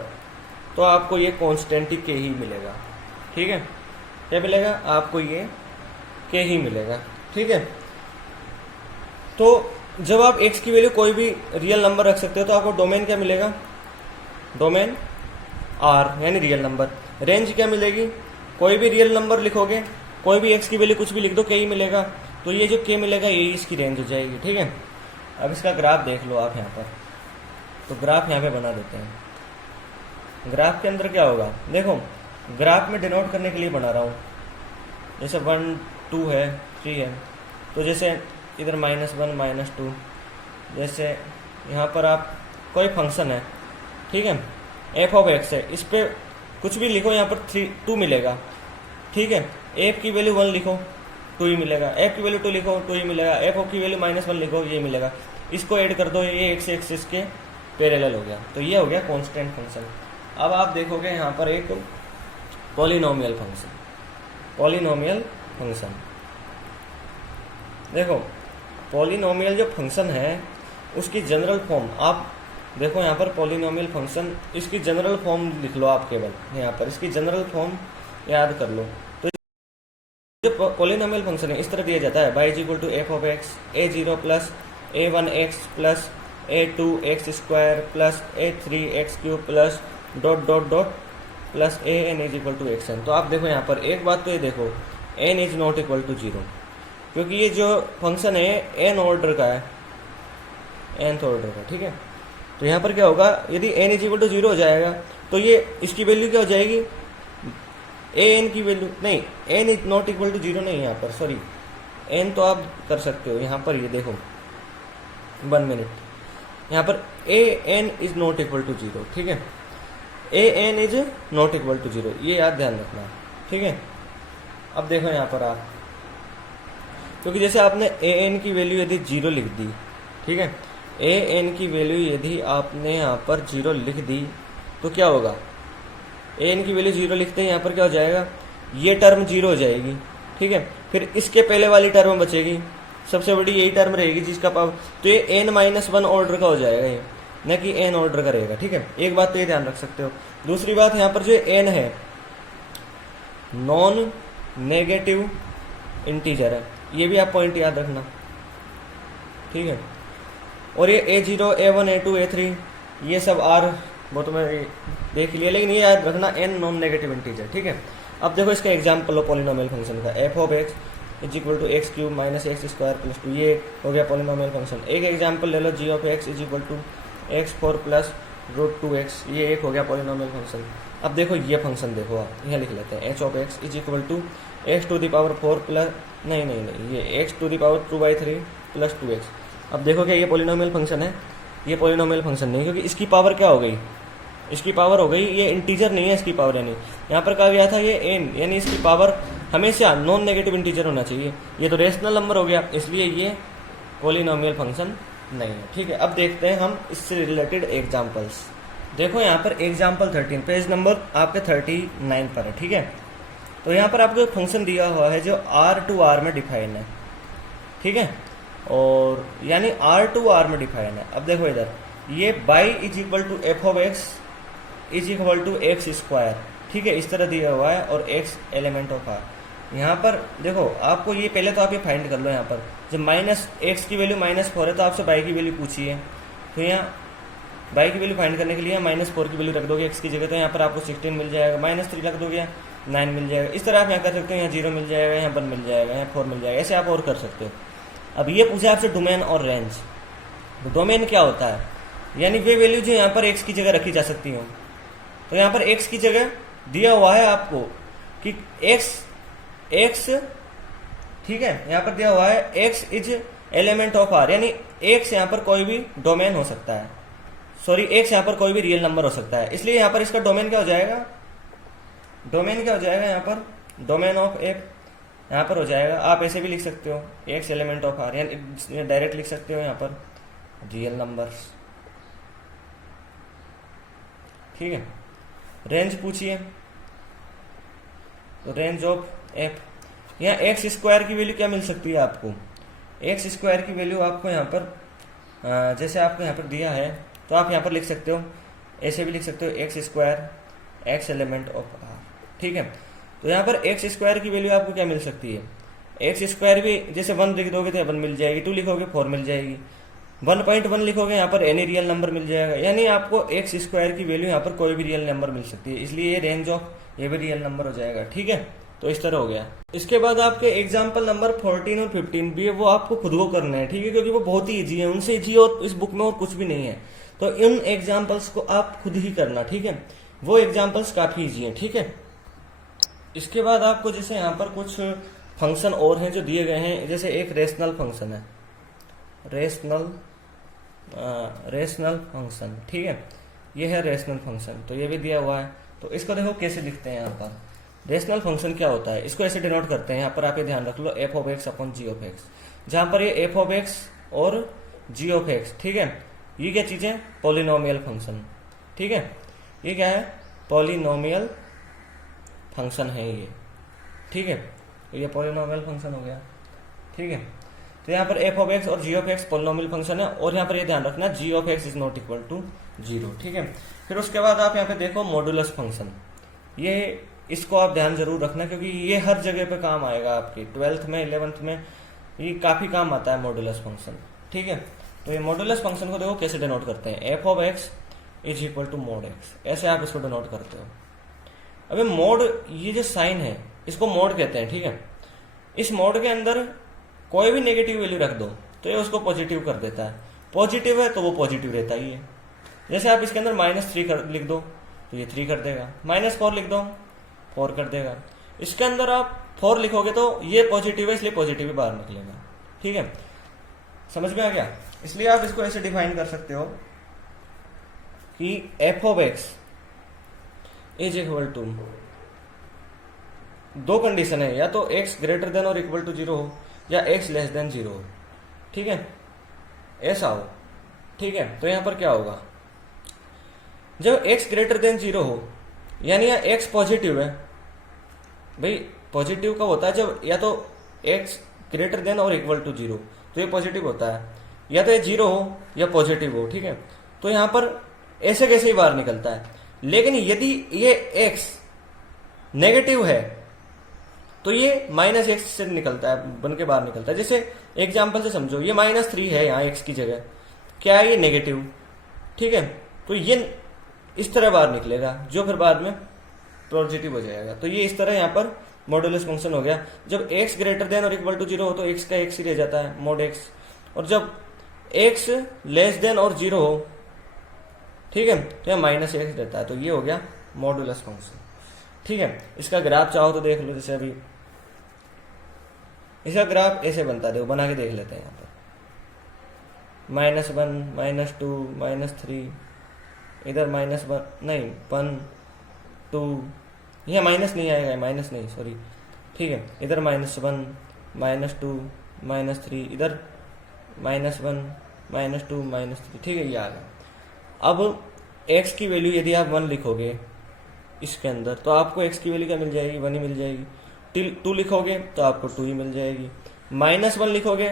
तो आपको ये कांस्टेंट के ही मिलेगा, ठीक है। क्या मिलेगा आपको, ये के ही मिलेगा, ठीक है। तो जब आप x की वैल्यू कोई भी रियल नंबर रख सकते हो तो आपको डोमेन क्या मिलेगा, डोमेन r यानी रियल नंबर। रेंज क्या मिलेगी, कोई भी रियल नंबर लिखोगे, कोई भी x की वैल्यू कुछ भी लिख दो, के ही मिलेगा। तो ये जो के मिलेगा यही इसकी रेंज हो जाएगी, ठीक है। अब इसका ग्राफ देख लो आप यहाँ पर। तो ग्राफ यहाँ पे बना देते हैं। ग्राफ के अंदर क्या होगा, देखो ग्राफ में डिनोट करने के लिए बना रहा हूँ। जैसे 1 2 है, 3 है, तो जैसे इधर -1 -2, जैसे यहाँ पर आप कोई फंक्शन है, ठीक है, एफ ऑफ एक्स है, इस पर कुछ भी लिखो, यहाँ पर 2 मिलेगा, ठीक है। एफ की वैल्यू 1 लिखो, 2 ही मिलेगा। एफ की वैल्यू 2 लिखो, 2 ही मिलेगा। एफ की वैल्यू -1 लिखो, ये मिलेगा। इसको ऐड कर दो, ये एक्स एक्सिस के पैरेलल हो गया। तो ये हो गया कांस्टेंट फंक्शन। अब आप देखोगे यहाँ पर एक पॉलिनोमियल फंक्शन, पॉलिनोमियल फंक्शन। देखो पॉलिनोमियल जो फंक्शन है उसकी जनरल फॉर्म आप देखो, यहाँ पर पॉलिनोमियल फंक्शन, इसकी जनरल फॉर्म लिख लो आप, केवल यहाँ पर इसकी जनरल फॉर्म याद कर लो। तो जो पॉलिनोमियल फंक्शन है इस तरह दिया जाता है, y is equal to f of x a0 plus a1x plus a2x square plus a3x cube plus dot dot dot plus an is equal to xn। तो आप देखो यहाँ पर एक बात तो ये देखो, n is not equal to 0, क्योंकि ये जो फंक्शन है n ऑर्डर का है, nth ऑर्डर का, ठीक है। तो यहाँ पर क्या होगा, यदि n इज इक्वल टू 0 हो जाएगा तो ये इसकी वैल्यू क्या हो जाएगी, an की वैल्यू नहीं, n is not equal to 0 नहीं, यहाँ पर सॉरी, n तो आप कर सकते हो। यहाँ पर ये देखो 1 मिनट, यहाँ पर an is not equal to 0, ठीक है, an is not equal to 0, ये याद ध्यान रखना, ठीक है। अब देखो यहाँ पर आप, क्योंकि जैसे आपने an की वैल्यू यदि 0 लिख दी, ठीक है, an की वैल्यू यदि आपने यहाँ पर 0 लिख दी तो क्या होगा, an की वैल्यू 0 लिखते हैं यहाँ पर क्या हो जाएगा, ये टर्म 0 हो जाएगी, ठीक है। फिर इसके पहले वाली टर्म बचेगी, सबसे बड़ी यही टर्म रहेगी जिसका पावर, तो ये n-1 ऑर्डर का हो जाएगा, ये न कि n ऑर्डर का रहेगा, ठीक है। एक बात तो ये ध्यान रख सकते हो। दूसरी बात, यहाँ पर जो n है नॉन नेगेटिव इंटीजर है, ये भी आप पॉइंट याद रखना, ठीक है। और ये a0 a1 a2 a3 ये सब r वो तो मैं देख लिया, लेकिन ये याद रखना n नॉन नेगेटिव इंटीजर, ठीक है। अब देखो इसका एग्जाम्पल लो पॉलिनोमियल फंक्शन का, f of x is equal to x cube minus x square plus 2, ये हो गया पॉलिनोमियल फंक्शन। एक एग्जाम्पल ले लो, g of x is equal to x4 plus √2x, ये एक हो गया पॉलिनोमियल फंक्शन। अब देखो ये फंक्शन देखो, आप यहाँ लिख लेते हैं h of x is equal to x to the power 4 plus नहीं ये x to the power 2/3 plus 2x। अब देखो क्या ये पॉलिनोमियल फंक्शन है? ये पॉलिनोमियल फंक्शन नहीं, क्योंकि इसकी पावर क्या हो गई, इसकी पावर हो गई, ये इंटीजर नहीं है इसकी पावर, यानी यहाँ पर कहा गया था ये एन, यानी इसकी पावर हमेशा नॉन नेगेटिव इंटीजर होना चाहिए। ये तो रेशनल नंबर हो गया, इसलिए ये पॉलिनोमियल फंक्शन नहीं है। ठीक है, अब देखते हैं हम इससे रिलेटेड एग्जाम्पल्स। देखो यहाँ पर एग्जाम्पल 13 पेज नंबर आपके 39 पर है। ठीक है, तो यहाँ पर आपको एक फंक्शन दिया हुआ है जो R में डिफाइन है। ठीक है, और यानी R में डिफाइन है। अब देखो इधर ये y is equal to f of x is equal to x square. ठीक है, इस तरह दिया हुआ है, और x एलिमेंट ऑफ r। यहाँ पर देखो आपको ये पहले तो आप ये फाइंड कर लो। यहाँ पर जब माइनस एक्स की वैल्यू -4 है तो आपसे y की वैल्यू पूछी है, तो यहाँ y की वैल्यू फाइंड करने के लिए -4 की वैल्यू रख दोगे x की जगह, तो यहाँ पर आपको 16 मिल जाएगा, -3 रख दोगे 9 मिल जाएगा। इस तरह आप यहाँ कर सकते हो, यहाँ 0 मिल जाएगा, यहाँ 1 मिल जाएगा, यहाँ 4 मिल जाएगा, ऐसे आप और कर सकते हो। अब ये पूछा आपसे डोमेन और रेंज। डोमेन क्या होता है? यानी वे वैल्यू जो यहाँ पर x की जगह रखी जा सकती हो। तो यहाँ पर x की जगह दिया हुआ है आपको कि x ठीक है, यहाँ पर दिया हुआ है x is element of r, यानी x यहाँ पर कोई भी डोमेन हो सकता है, सॉरी x यहाँ पर कोई भी रियल नंबर हो सकता है, इसलिए यहाँ पर इसका डोमेन क्या हो जाएगा? डोमेन क्या हो जाएगा यहाँ पर? डोमेन ऑफ f यहाँ पर हो जाएगा, आप ऐसे भी लिख सकते हो x एलिमेंट ऑफ r, यानी डायरेक्ट लिख सकते हो यहाँ पर रियल नंबर्स। ठीक है, रेंज पूछिए, तो रेंज ऑफ f, यहाँ एक्स स्क्वायर की वैल्यू क्या मिल सकती है आपको? एक्स स्क्वायर की वैल्यू आपको यहाँ पर जैसे आपको यहाँ पर दिया है, तो आप यहाँ पर लिख सकते हो, ऐसे भी लिख सकते हो x square x element of r। ठीक है, तो यहाँ पर एक्स स्क्वायर की वैल्यू आपको क्या मिल सकती है? एक्स स्क्वायर भी जैसे 1 लिख दोगे तो 1 मिल जाएगी, 2 लिखोगे 4 मिल जाएगी, 1.1 लिखोगे यहाँ पर एनी रियल नंबर मिल जाएगा, यानी आपको एक्स स्क्वायर की वैल्यू यहाँ पर कोई भी रियल नंबर मिल सकती है, इसलिए ये रेंज ऑफ ये भी रियल नंबर हो जाएगा। ठीक है, तो इस तरह हो गया। इसके बाद आपके एग्जाम्पल नंबर 14 और 15 भी है, वो आपको खुद को करना है। ठीक है, क्योंकि वो बहुत ही ईजी है, उनसे ईजी और इस बुक में और कुछ भी नहीं है, तो इन एग्जाम्पल्स को आप खुद ही करना। ठीक है, वो एग्जाम्पल्स काफी ईजी हैं। ठीक है, इसके बाद आपको जैसे यहाँ पर कुछ फंक्शन और हैं जो दिए गए हैं, जैसे एक रेशनल फंक्शन है, रेशनल फंक्शन। ठीक है, ये है रेशनल फंक्शन, तो ये भी दिया हुआ है। तो इसको देखो कैसे लिखते हैं। यहाँ पर रेशनल फंक्शन क्या होता है, इसको ऐसे डिनोट करते हैं। यहाँ पर आप ये ध्यान रख लो, F of X upon G of X, जहाँ पर ये एफ ऑफ एक्स और जी ऑफ एक्स, ठीक है, ये क्या चीज़ है? Polynomial function. ठीक है, ये क्या है? पॉलिनोमियल फंक्शन है ये। ठीक है, तो ये पॉलिनोमियल फंक्शन हो गया। ठीक है, तो यहाँ पर एफ ऑफ एक्स और G of X polynomial function है, और यहाँ पर ये ध्यान रखना G of x is not equal to 0। ठीक है, फिर उसके बाद आप यहाँ पे देखो मॉडुलस फंक्शन, ये इसको आप ध्यान जरूर रखना, क्योंकि ये हर जगह पे काम आएगा आपके 12th में 11th में, ये काफी काम आता है मॉडुलस फंक्शन। ठीक है, तो ये मॉडुलस फंक्शन को देखो कैसे डिनोट करते हैं, f of x is equal to mod x, ऐसे आप इसको डिनोट करते हो। अबे मोड, ये जो साइन है इसको मोड कहते हैं। ठीक है, इस मोड के अंदर कोई भी नेगेटिव वैल्यू रख दो तो ये उसको पॉजिटिव कर देता है, पॉजिटिव है तो वो पॉजिटिव रहता ही है। जैसे आप इसके अंदर -3 लिख दो तो ये 3 कर देगा, -4 लिख दो 4 कर देगा, इसके अंदर आप 4 लिखोगे तो ये पॉजिटिव है इसलिए पॉजिटिव ही बाहर निकलेगा। ठीक है, समझ में आ गया? इसलिए आप इसको ऐसे डिफाइन कर सकते हो कि f of x is equal to, दो कंडीशन है, या तो x ग्रेटर देन और इक्वल टू 0 हो, या x लेस देन 0 हो। ठीक है, ऐसा हो। ठीक है, तो यहां पर क्या होगा, जब x ग्रेटर देन 0 हो, यानी यहाँ x पॉजिटिव है। भाई पॉजिटिव कब होता है? जब या तो x ग्रेटर देन और इक्वल टू 0, तो ये पॉजिटिव होता है, या तो ये 0 हो या पॉजिटिव हो। ठीक है, तो यहां पर ऐसे कैसे ही बाहर निकलता है। लेकिन यदि ये x नेगेटिव है तो ये -x से निकलता है, बन के बाहर निकलता है। जैसे एग्जाम्पल से समझो, ये -3 है यहाँ x की जगह, क्या है? ये नेगेटिव। ठीक है, तो ये इस तरह बाहर निकलेगा, जो फिर बाद में पॉजिटिव हो जाएगा। तो ये इस तरह यहाँ पर मॉडुलस फंक्शन हो गया। जब x ग्रेटर देन और इक्वल टू 0 हो तो x का x ही रह जाता है, मोड x, और जब x लेस देन और 0 हो, ठीक है, तो यहाँ -x रहता है। तो ये हो गया मॉडुलस फंक्शन, ठीक है। इसका ग्राफ चाहो तो देख लो, जैसे अभी इसका ग्राफ ऐसे बनता है, देखो बना के देख लेते हैं। यहाँ पर -1 -2 -3, इधर -1 नहीं 1 2, यह माइनस नहीं आएगा, माइनस नहीं सॉरी, ठीक है। इधर -1 -2 -3, इधर -1 -2 -3, ठीक है, ये आ गया। अब x की वैल्यू यदि आप 1 लिखोगे इसके अंदर तो आपको x की वैल्यू क्या मिल जाएगी, 1 ही मिल जाएगी। 2 लिखोगे तो आपको 2 ही मिल जाएगी। -1 लिखोगे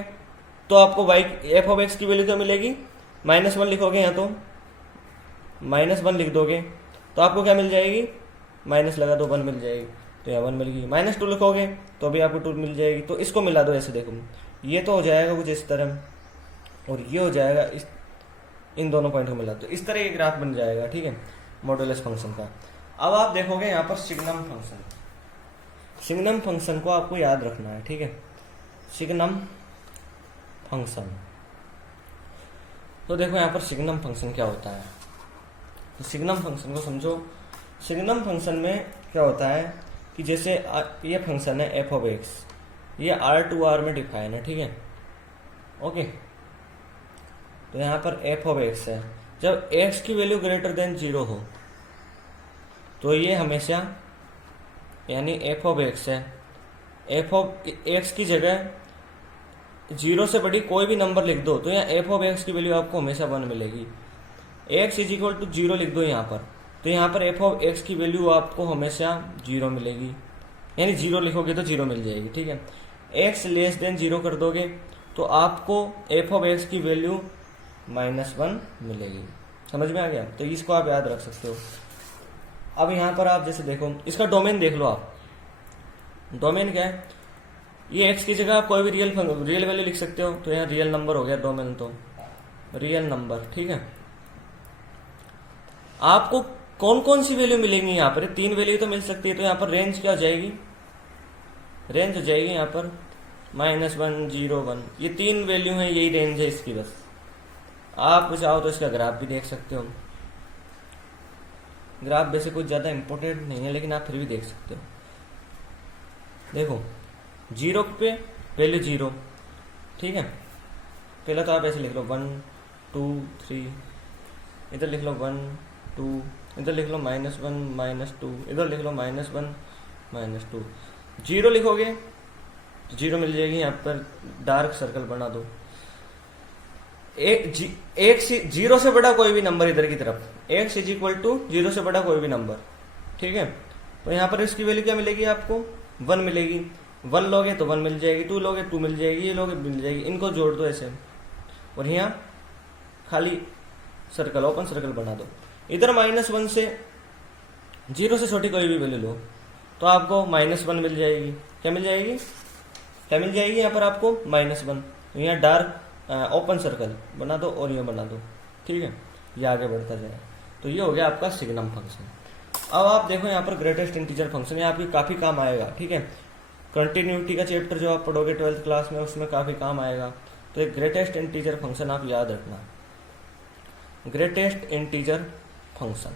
तो आपको y f ऑफ x की वैल्यू क्या मिलेगी, -1 लिखोगे यहाँ तो -1 लिख दोगे तो आपको क्या मिल जाएगी, माइनस लगा दो 1 मिल जाएगी, तो यहाँ 1 मिल गई। -2 लिखोगे तो भी आपको 2 मिल जाएगी। तो इसको मिला दो ऐसे, देखो ये तो हो जाएगा कुछ इस तरह और ये हो जाएगा इस, इन दोनों पॉइंट को मिला तो इस तरह ये ग्राफ बन जाएगा, ठीक है, मॉडुलस फंक्शन का। अब आप देखोगे यहाँ पर सिग्नम फंक्शन, सिग्नम फंक्शन को आपको याद रखना है, ठीक है, सिग्नम फंक्शन। तो देखो यहाँ पर सिग्नम फंक्शन क्या होता है, तो सिग्नम फंक्शन को समझो। सिग्नम फंक्शन में क्या होता है कि जैसे ये फंक्शन है f ऑफ x, ये R2R में डिफाइन है, ठीक है, ओके। तो यहाँ पर f ऑफ x है, जब x की वैल्यू ग्रेटर देन 0 हो तो ये हमेशा, यानी f ऑफ x है, f ऑफ x की जगह 0 से बड़ी कोई भी नंबर लिख दो तो यहाँ f ऑफ x की वैल्यू आपको हमेशा 1 मिलेगी। x इज इक्वल टू 0 लिख दो यहाँ पर, तो यहाँ पर f ऑफ x की वैल्यू आपको हमेशा 0 मिलेगी, यानी 0 लिखोगे तो 0 मिल जाएगी, ठीक है। x लेस देन 0 कर दोगे तो आपको f ऑफ x की वैल्यू -1 मिलेगी। समझ में आ गया? तो इसको आप याद रख सकते हो। अब यहाँ पर आप जैसे देखो, इसका डोमेन देख लो आप, डोमेन क्या है, ये x की जगह आप कोई भी रियल वैल्यू लिख सकते हो, तो यहाँ रियल नंबर हो गया डोमेन, तो रियल नंबर, ठीक है। आपको कौन कौन सी वैल्यू मिलेंगी यहाँ पर, 3 वैल्यू तो मिल सकती है, तो यहाँ पर रेंज क्या हो जाएगी, रेंज हो जाएगी यहाँ पर -1 0 1, ये 3 वैल्यू है, यही रेंज है इसकी बस। आप चाहो तो इसका ग्राफ भी देख सकते हो, ग्राफ वैसे कुछ ज़्यादा इंपॉर्टेंट नहीं है लेकिन आप फिर भी देख सकते हो। देखो 0 पे वैल्यू 0, ठीक है, पहले तो आप ऐसे लिख लो 1 2 3, इधर लिख लो 1 2, इधर लिख लो -1 -2, इधर लिख लो -1 -2। 0 लिखोगे तो 0 मिल जाएगी, यहाँ पर डार्क सर्कल बना दो। एक 0 से बड़ा कोई भी नंबर इधर की तरफ, x इज इक्वल टू 0 से बड़ा कोई भी नंबर, ठीक है। तो यहाँ पर इसकी वैल्यू क्या मिलेगी आपको, 1 मिलेगी। 1 लोगे तो 1 मिल जाएगी, 2 लोगे 2 मिल जाएगी, ये लोगे मिल जाएगी, इनको जोड़ दो ऐसे और यहाँ खाली सर्कल, ओपन सर्कल बना दो। इधर -1 से 0 से छोटी कोई भी वैल्यू लो तो आपको -1 मिल जाएगी। क्या मिल जाएगी, क्या मिल जाएगी यहाँ पर आपको -1। यहाँ डार्क ओपन सर्कल बना दो और ये बना दो, ठीक है, ये आगे बढ़ता जाए। तो ये हो गया आपका सिग्नम फंक्शन। अब आप देखो यहाँ पर ग्रेटेस्ट इंटीजर फंक्शन, ये आपकी काफ़ी काम आएगा, ठीक है। कंटिन्यूटी का चैप्टर जो आप पढ़ोगे 12th क्लास में, उसमें काफ़ी काम आएगा। तो एक ग्रेटेस्ट इंटीजर फंक्शन आप याद रखना, ग्रेटेस्ट इंटीजर फंक्शन,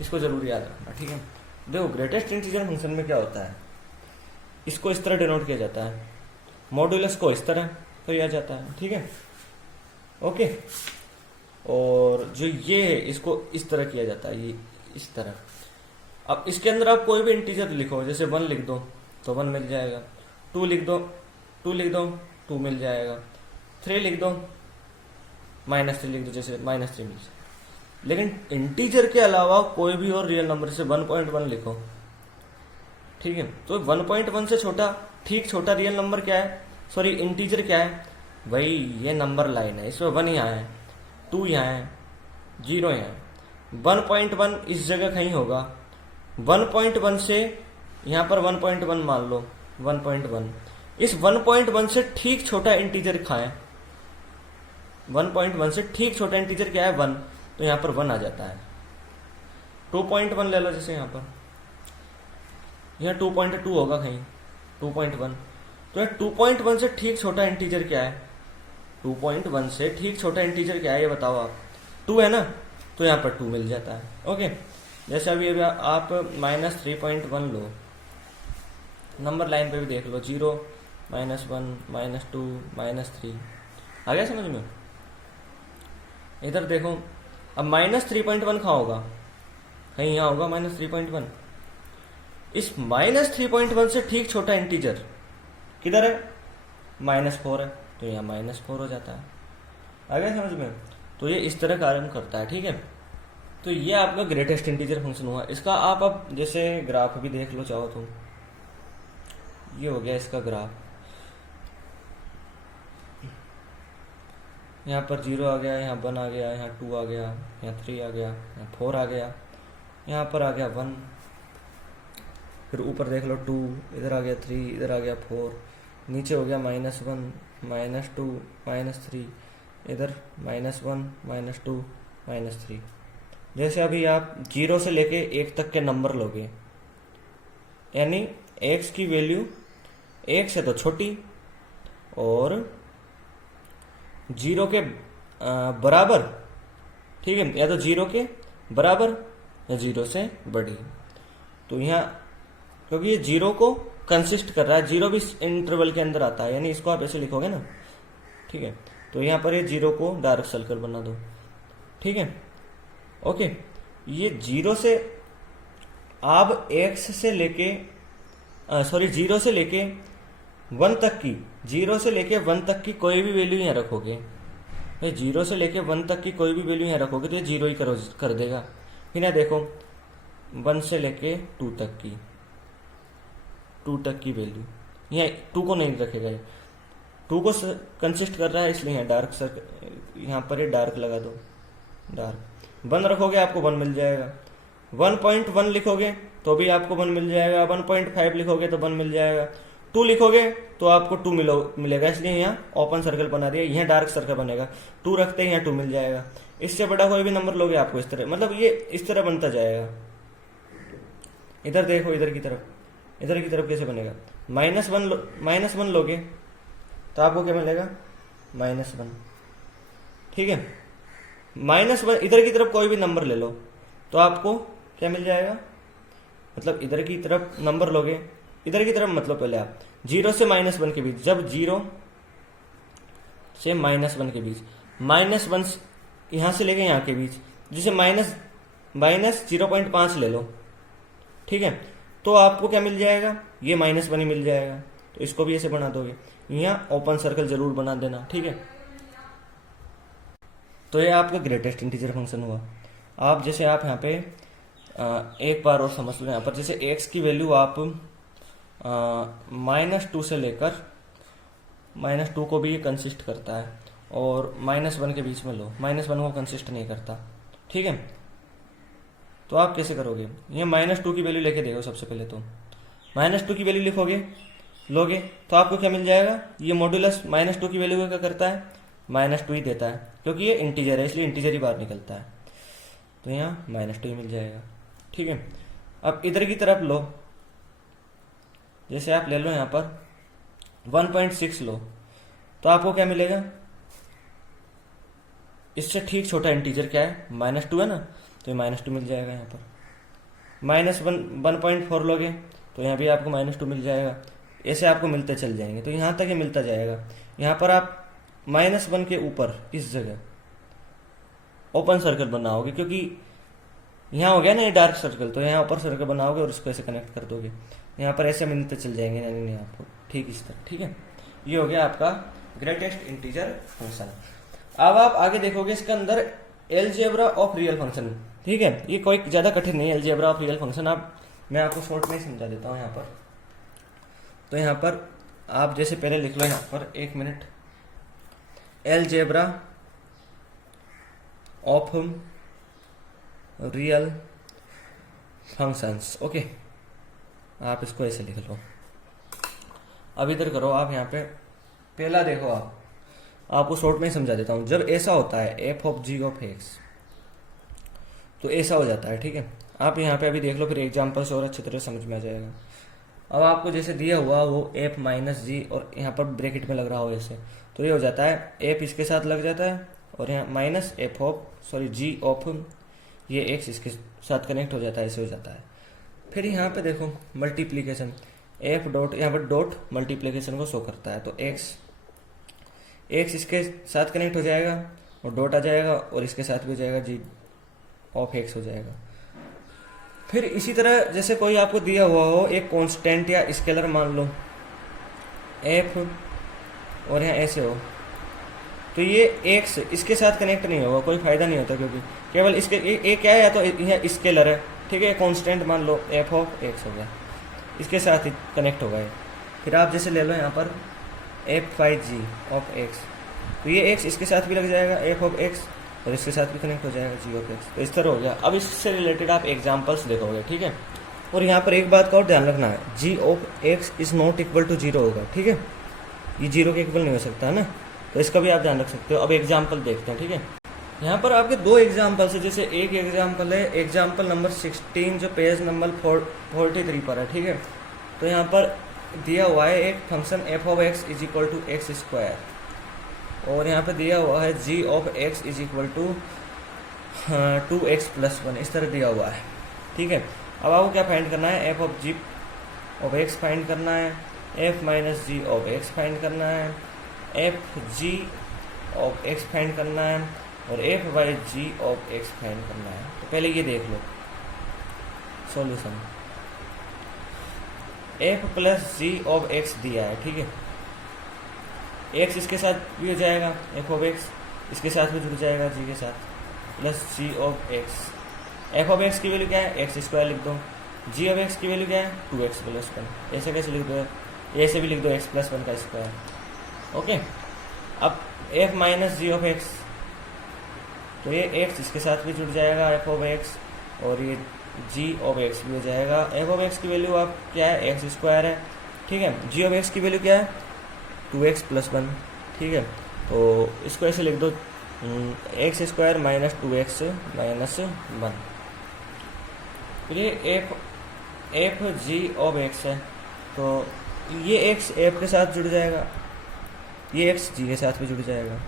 इसको जरूर याद रखना, ठीक है। देखो ग्रेटेस्ट इंटीजर फंक्शन में क्या होता है, इसको इस तरह डिनोट किया जाता है, मॉड्यूलस को इस तरह किया जाता है, ठीक है, ओके। और जो ये है इसको इस तरह किया जाता है, ये इस तरह। अब इसके अंदर आप कोई भी इंटीजर लिखो, जैसे 1 लिख दो तो 1 मिल जाएगा, 2 लिख दो 2 लिख दो 2 मिल जाएगा, 3 लिख दो -3 लिख दो, जैसे -3 मिल जाएगा। लेकिन इंटीजर के अलावा कोई भी और रियल नंबर से 1.1 लिखो, ठीक है। तो 1.1 से छोटा, ठीक छोटा रियल नंबर क्या है, सॉरी इंटीजर क्या है, वही ये नंबर लाइन है, इसमें 1 यहाँ है, 2 यहाँ है, 0 यहाँ है। 1.1 इस जगह कहीं होगा, 1.1 से यहाँ पर 1.1 मान लो, 1.1, इस 1.1 से ठीक छोटा इंटीजर कहाँ है, 1.1 से ठीक छोटा इंटीजर क्या है, 1, तो यहाँ पर 1 आ जाता है। 2.1 ले लो, जैसे यहाँ पर यहाँ 2.2 होगा कहीं, 2.1, तो 2.1 से ठीक छोटा इंटीजर क्या है, 2.1 से ठीक छोटा इंटीजर क्या है ये बताओ आप, 2 है ना, तो यहाँ पर 2 मिल जाता है, ओके। जैसे अभी आप -3.1 लो, नंबर लाइन पे भी देख लो, 0, -1, -2, -3, आ गया समझ में? इधर देखो, अब -3.1 कहाँ होगा? कहीं यहाँ होगा -3.1। इस -3.1 से ठीक छोटा इंटीजर किधर है? -4 है, तो यहाँ -4 हो जाता है। आ गया समझ में? तो ये इस तरह कार्य करता है, ठीक है। तो ये आपका ग्रेटेस्ट इंटीजर फंक्शन हुआ। इसका आप अब जैसे ग्राफ भी देख लो चाहो तो, ये हो गया इसका ग्राफ। यहाँ पर 0 आ गया, यहाँ 1 आ गया, यहाँ 2 आ गया, यहाँ 3 आ गया, यहाँ 4 आ गया, यहाँ पर आ गया 1, फिर ऊपर देख लो 2, इधर आ गया 3, इधर आ गया 4, नीचे हो गया -1, -2, -3, इधर -1, -2, -3। जैसे अभी आप 0 से लेके 1 तक के नंबर लोगे, यानी x की वैल्यू 1 से तो छोटी और 0 के बराबर, ठीक है, या तो 0 के बराबर या 0 से बड़ी। तो यहाँ क्योंकि ये 0 को कंसिस्ट कर रहा है, 0 भी इंटरवल के अंदर आता है, यानी इसको आप ऐसे लिखोगे ना, ठीक है। तो यहाँ पर ये 0 को डार्क सर्कल बना दो, ठीक है, ओके। ये 0 से आप x से लेके 0 से लेके 1 तक की, 0 से लेके 1 तक की कोई भी वैल्यू यहाँ रखोगे भाई, 0 से लेके 1 तक की कोई भी वैल्यू यहाँ रखोगे तो ये 0 ही कर देगा। फिर यहाँ देखो 1 से लेके 2 तक की, 2 तक की वैल्यू, यहाँ 2 को नहीं रखेगा, 2 को कंसिस्ट कर रहा है, इसलिए यहाँ डार्क सर्कल, यहाँ पर ये डार्क लगा दो, डार्क। 1 रखोगे आपको 1 मिल जाएगा, 1.1 लिखोगे तो भी आपको 1 मिल जाएगा, 1.5 लिखोगे तो 1 मिल जाएगा, 2 लिखोगे तो आपको 2 मिलेगा, इसलिए यहाँ ओपन सर्कल बना दिया, यहाँ डार्क सर्कल बनेगा। 2 रखते हैं यहाँ 2 मिल जाएगा। इससे बड़ा कोई भी नंबर लोगे आपको इस तरह, मतलब ये इस तरह बनता जाएगा। इधर देखो, इधर की तरफ कैसे बनेगा? -1 लोगे तो आपको क्या मिलेगा? -1, ठीक है। -1 इधर की तरफ कोई भी नंबर ले लो तो आपको क्या मिल जाएगा? मतलब इधर की तरफ नंबर लोगे, इधर की तरफ मतलब पहले आप 0 से -1 के बीच, जब 0 से -1 के बीच, -1 यहाँ से लेके यहाँ के बीच, जिसे -0.5 ले लो, ठीक है, तो आपको क्या मिल जाएगा? ये -1 ही मिल जाएगा। तो इसको भी ऐसे बना दोगे, यहाँ ओपन सर्कल जरूर बना देना, ठीक है। तो ये आपका ग्रेटेस्ट इंटीजर फंक्शन हुआ। आप जैसे आप यहाँ पे एक बार और समझ लो, यहाँ पर जैसे x की वैल्यू आप -2 से लेकर -2 को भी ये कंसिस्ट करता है, और -1 के बीच में लो, -1 को कंसिस्ट नहीं करता, ठीक है। तो आप कैसे करोगे? ये -2 की वैल्यू लेके देखो। सबसे पहले तो -2 की वैल्यू लोगे तो आपको क्या मिल जाएगा? ये मॉड्यूलस -2 की वैल्यू क्या करता है? -2 ही देता है, क्योंकि ये इंटीजर है, इसलिए इंटीजर ही बाहर निकलता है। तो यहाँ -2 ही मिल जाएगा, ठीक है। अब इधर की तरफ लो, जैसे आप ले लो यहाँ पर 1.6 लो तो आपको क्या मिलेगा? इससे ठीक छोटा इंटीजर क्या है? -2 है ना, तो ये -2 मिल जाएगा। यहाँ पर -1.4 लोगे तो यहाँ भी आपको -2 मिल जाएगा। ऐसे आपको मिलते चल जाएंगे, तो यहाँ तक ये मिलता जाएगा। यहाँ पर आप -1 के ऊपर इस जगह ओपन सर्कल बनाओगे, क्योंकि यहाँ हो गया ना ये डार्क सर्कल, तो यहाँ ओपन सर्कल बनाओगे और इसको ऐसे कनेक्ट कर दोगे। यहाँ पर ऐसे मिलते चल जाएंगे, नहीं आपको ठीक इस तरह, ठीक है। ये हो गया आपका ग्रेटेस्ट इंटीजर फंक्शन। अब आप आगे देखोगे इसके अंदर अलजेब्रा ऑफ रियल फंक्शन, ठीक है। ये कोई ज्यादा कठिन नहीं है अलजेब्रा ऑफ रियल फंक्शन। मैं आपको शॉर्ट में समझा देता हूँ। यहाँ पर तो यहाँ पर आप जैसे पहले लिख लो, यहाँ पर 1 minute, algebra of real functions, okay. आप इसको ऐसे लिख लो। अब इधर करो आप, यहाँ पे पहला देखो, आपको शॉर्ट में ही समझा देता हूँ। जब ऐसा होता है F of ji of x, तो ऐसा हो जाता है, ठीक है। आप यहाँ पे अभी देख लो, फिर एग्जाम्पल से और अच्छी तरह समझ में आ जाएगा। अब आपको जैसे दिया हुआ वो एफ माइनस जी, और यहाँ पर ब्रैकेट में लग रहा हो ऐसे, तो ये हो जाता है एफ इसके साथ लग जाता है, और यहाँ minus f of ji of ये एक्स इसके साथ कनेक्ट हो जाता है, ऐसे हो जाता है। फिर यहाँ पे देखो मल्टीप्लीकेशन, एफ डॉट, यहाँ पर डॉट मल्टीप्लीकेशन को शो करता है, तो एक्स इसके साथ कनेक्ट हो जाएगा और डॉट आ जाएगा और इसके साथ भी हो जाएगा, जी ऑफ एक्स हो जाएगा। फिर इसी तरह जैसे कोई आपको दिया हुआ हो एक कांस्टेंट या स्केलर, मान लो एफ, और यहाँ ऐसे हो, तो ये एक्स इसके साथ कनेक्ट नहीं होगा, कोई फायदा नहीं होता, क्योंकि केवल इसके ये क्या है, या तो यह स्केलर है, ठीक है, कांस्टेंट मान लो एफ ऑफ एक्स हो गया, इसके साथ ही कनेक्ट होगा ये। फिर आप जैसे ले लो यहाँ पर f by ji of x, तो ये एक्स इसके साथ भी लग जाएगा एफ ऑफ एक्स, और इसके साथ भी कनेक्ट हो जाएगा जी ऑफ एक्स, तो इस तरह हो गया। अब इससे रिलेटेड आप एग्जाम्पल्स देखोगे, ठीक है। और यहाँ पर एक बात का और ध्यान रखना है, G of x is not equal to zero होगा, ठीक है, ये जीरो के इक्वल नहीं हो सकता है ना, तो इसका भी आप ध्यान रख सकते हो। अब एग्जाम्पल देखते हैं, ठीक है। यहाँ पर आपके दो एग्जाम्पल्स है, जैसे एक एग्जाम्पल है एग्जाम्पल नंबर 16 जो पेज नंबर 43 पर है, ठीक है। तो यहाँ पर दिया हुआ है एक function F of x is equal to x square, और यहाँ पे दिया हुआ है G of x is equal to 2x + 1, इस तरह दिया हुआ है, ठीक है। अब आपको क्या फाइंड करना है, F of ji of X find करना है, F minus ji of X find करना है, F G of X find करना है, और F by ji of X find करना है। तो पहले ये देख लो solution, F plus ji of X दिया है, ठीक है, एक्स इसके साथ भी हो जाएगा, एफ ऑफ एक्स इसके साथ भी जुड़ जाएगा जी के साथ, plus ji of X, F of x की वैल्यू क्या है, एक्स स्क्वायर लिख दो, जी ऑफ एक्स की वैल्यू क्या है, 2x + 1, ऐसे कैसे लिख दो, ऐसे भी लिख दो x + 1 का स्क्वायर, ओके। अब f minus ji of x, तो ये x इसके साथ भी जुड़ जाएगा एफ ऑफ एक्स, और ये जी ऑफ एक्स भी हो जाएगा। एफ ऑफ एक्स की वैल्यू आप क्या है, एक्स स्क्वायर है, ठीक है, जी ऑफ एक्स की वैल्यू क्या है, 2x + 1, ठीक है। तो इसको ऐसे लिख दो, एक्स स्क्वायर माइनस 2x - 1। फिर ये एफ जी ऑफ एक्स है, तो ये एक्स एफ के साथ जुड़ जाएगा, ये एक्स जी के साथ भी जुड़ जाएगा।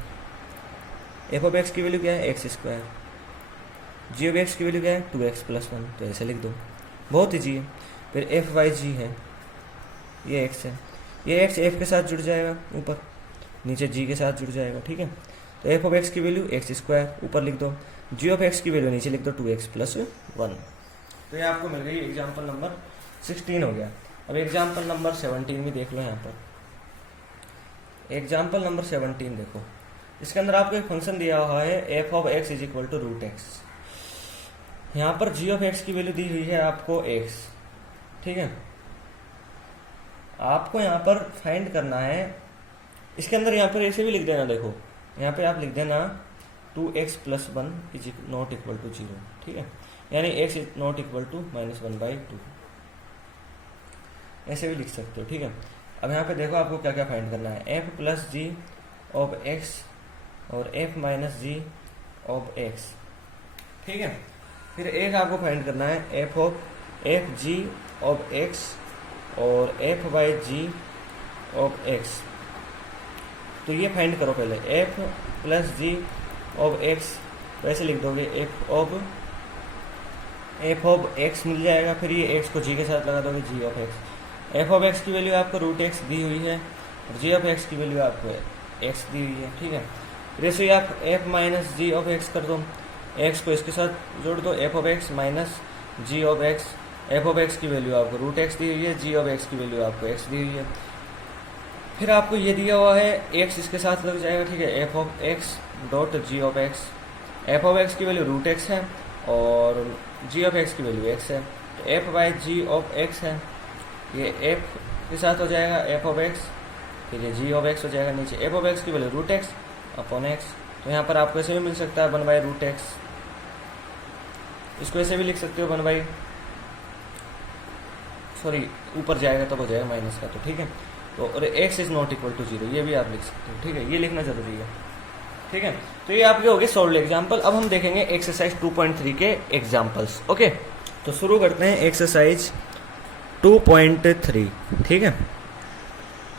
एफ ऑफ एक्स की वैल्यू क्या है, x square, g of x की वैल्यू क्या है, 2x + 1, तो ऐसे लिख दो, बहुत ईजी है। फिर एफ बाई जी है, ये एक्स है, ये एक्स एफ के साथ जुड़ जाएगा ऊपर, नीचे जी के साथ जुड़ जाएगा, ठीक है। तो एफ ऑफ एक्स की वैल्यू एक्स स्क्वायर ऊपर लिख दो, जी ऑफ एक्स की वैल्यू नीचे लिख दो 2x + 1। तो ये आपको मिल गई एग्जाम्पल नंबर 16 हो गया। अब एग्जाम्पल नंबर 17 भी देख लो। यहाँ पर एग्जाम्पल नंबर 17 देखो, इसके अंदर आपको एक फंक्शन दिया हुआ है F of x is equal to √x। यहाँ पर जी ऑफ एक्स की वैल्यू दी हुई है आपको x, ठीक है। आपको यहाँ पर फाइंड करना है, इसके अंदर यहाँ पर ऐसे भी लिख देना, देखो यहाँ पे आप लिख देना 2x + 1 is not equal to 0, ठीक है, यानी x is not equal to -1/2, ऐसे भी लिख सकते हो, ठीक है। अब यहाँ पे देखो आपको क्या क्या फाइंड करना है, f plus ji of x और f minus ji of x, ठीक है। फिर एक आपको फाइंड करना है f जी ऑफ x और f by ji of x। तो ये फाइंड करो पहले, f plus ji of x, तो ऐसे लिख दोगे f ऑफ x मिल जाएगा। फिर ये x को g के साथ लगा दोगे, g of x। f of x की वैल्यू आपको √x दी हुई है और g ऑफ x की वैल्यू आपको x दी हुई है, ठीक है। फिर ऐसे आप f minus ji of x कर दो, x को इसके साथ जोड़ दो, f of x minus ji of x। f of x की वैल्यू आपको √x दी हुई है, g ऑफ x की वैल्यू आपको x दी हुई है। फिर आपको ये दिया हुआ है x इसके साथ लग जाएगा, ठीक है, f of x dot g of x। f of x की वैल्यू √x है और g ऑफ x की वैल्यू x है, तो f by ji of x है, ये f के साथ हो जाएगा f ऑफ x, फिर ये g ऑफ x हो जाएगा नीचे, f ऑफ x की वैल्यू √x अपॉन x। तो यहाँ पर आपको ऐसे भी मिल सकता है 1/√x, इसको ऐसे भी लिख सकते हो 1 सॉरी ऊपर जाएगा तब हो जाएगा माइनस का, तो ठीक है। तो और x is not equal to 0, ये भी आप लिख सकते हो, ठीक है, ये लिखना जरूरी है, ठीक है। तो ये आपके हो गए सॉल्व एग्जाम्पल। अब हम देखेंगे एक्सरसाइज 2.3 के एग्जाम्पल्स, ओके। तो शुरू करते हैं एक्सरसाइज 2.3, ठीक है।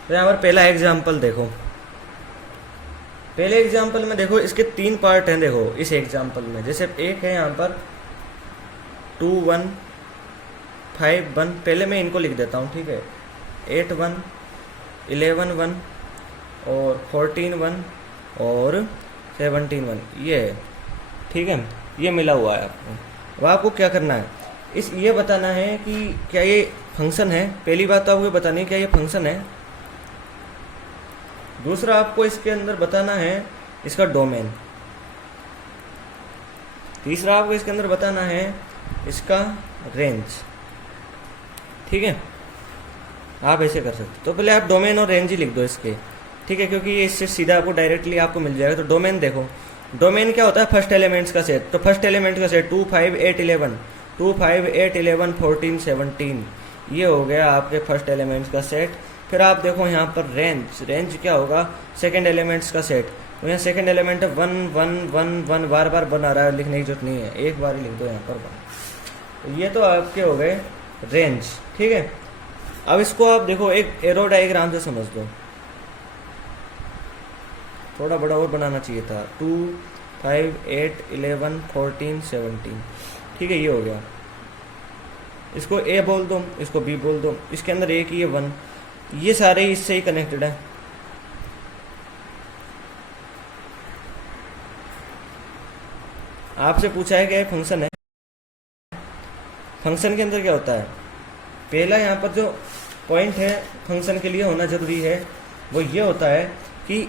तो यहाँ पर पहला एग्जाम्पल देखो, पहले एग्जाम्पल में देखो इसके 3 पार्ट हैं, देखो इस एग्जाम्पल में, जैसे एक है यहाँ पर 2151, पहले मैं इनको लिख देता हूँ, ठीक है। 81, 11 1 और 14 1 और 17 1, ये है, ठीक है। ये मिला हुआ है आपको। अब आपको क्या करना है, ये बताना है कि क्या ये फंक्शन है। पहली बात तो आपको बतानी है क्या ये फंक्शन है। दूसरा आपको इसके अंदर बताना है इसका डोमेन। तीसरा आपको इसके अंदर बताना है इसका रेंज, ठीक है। आप ऐसे कर सकते हो। तो पहले आप डोमेन और रेंज ही लिख दो इसके, ठीक है, क्योंकि ये इससे सीधा आपको डायरेक्टली आपको मिल जाएगा। तो डोमेन देखो, डोमेन क्या होता है, फर्स्ट एलिमेंट्स का सेट। तो फर्स्ट एलिमेंट का सेट 2 5 8 11, 2 5 8 11 14 17, ये हो गया आपके फर्स्ट एलिमेंट्स का सेट। फिर आप देखो यहाँ पर रेंज, रेंज क्या होगा, सेकंड एलिमेंट्स का सेट। तो यहाँ सेकंड एलिमेंट है 1 1 1 1, बार बार बना रहा है, लिखने की जरूरत नहीं है, एक बार ही लिख दो यहाँ पर 1। तो ये तो आपके हो गए रेंज, ठीक है। अब इसको आप देखो एक एरो डायग्राम से समझ दो, थोड़ा बड़ा और बनाना चाहिए था। 2 5 8 11 14 17, ठीक है, ये हो गया। इसको ए बोल दो, इसको बी बोल दो, इसके अंदर एक ही है 1, ये सारे इससे ही कनेक्टेड है। आपसे पूछा है कि ये फंक्शन है, फंक्शन के अंदर क्या होता है। पहला यहाँ पर जो पॉइंट है फंक्शन के लिए होना जरूरी है वो ये होता है कि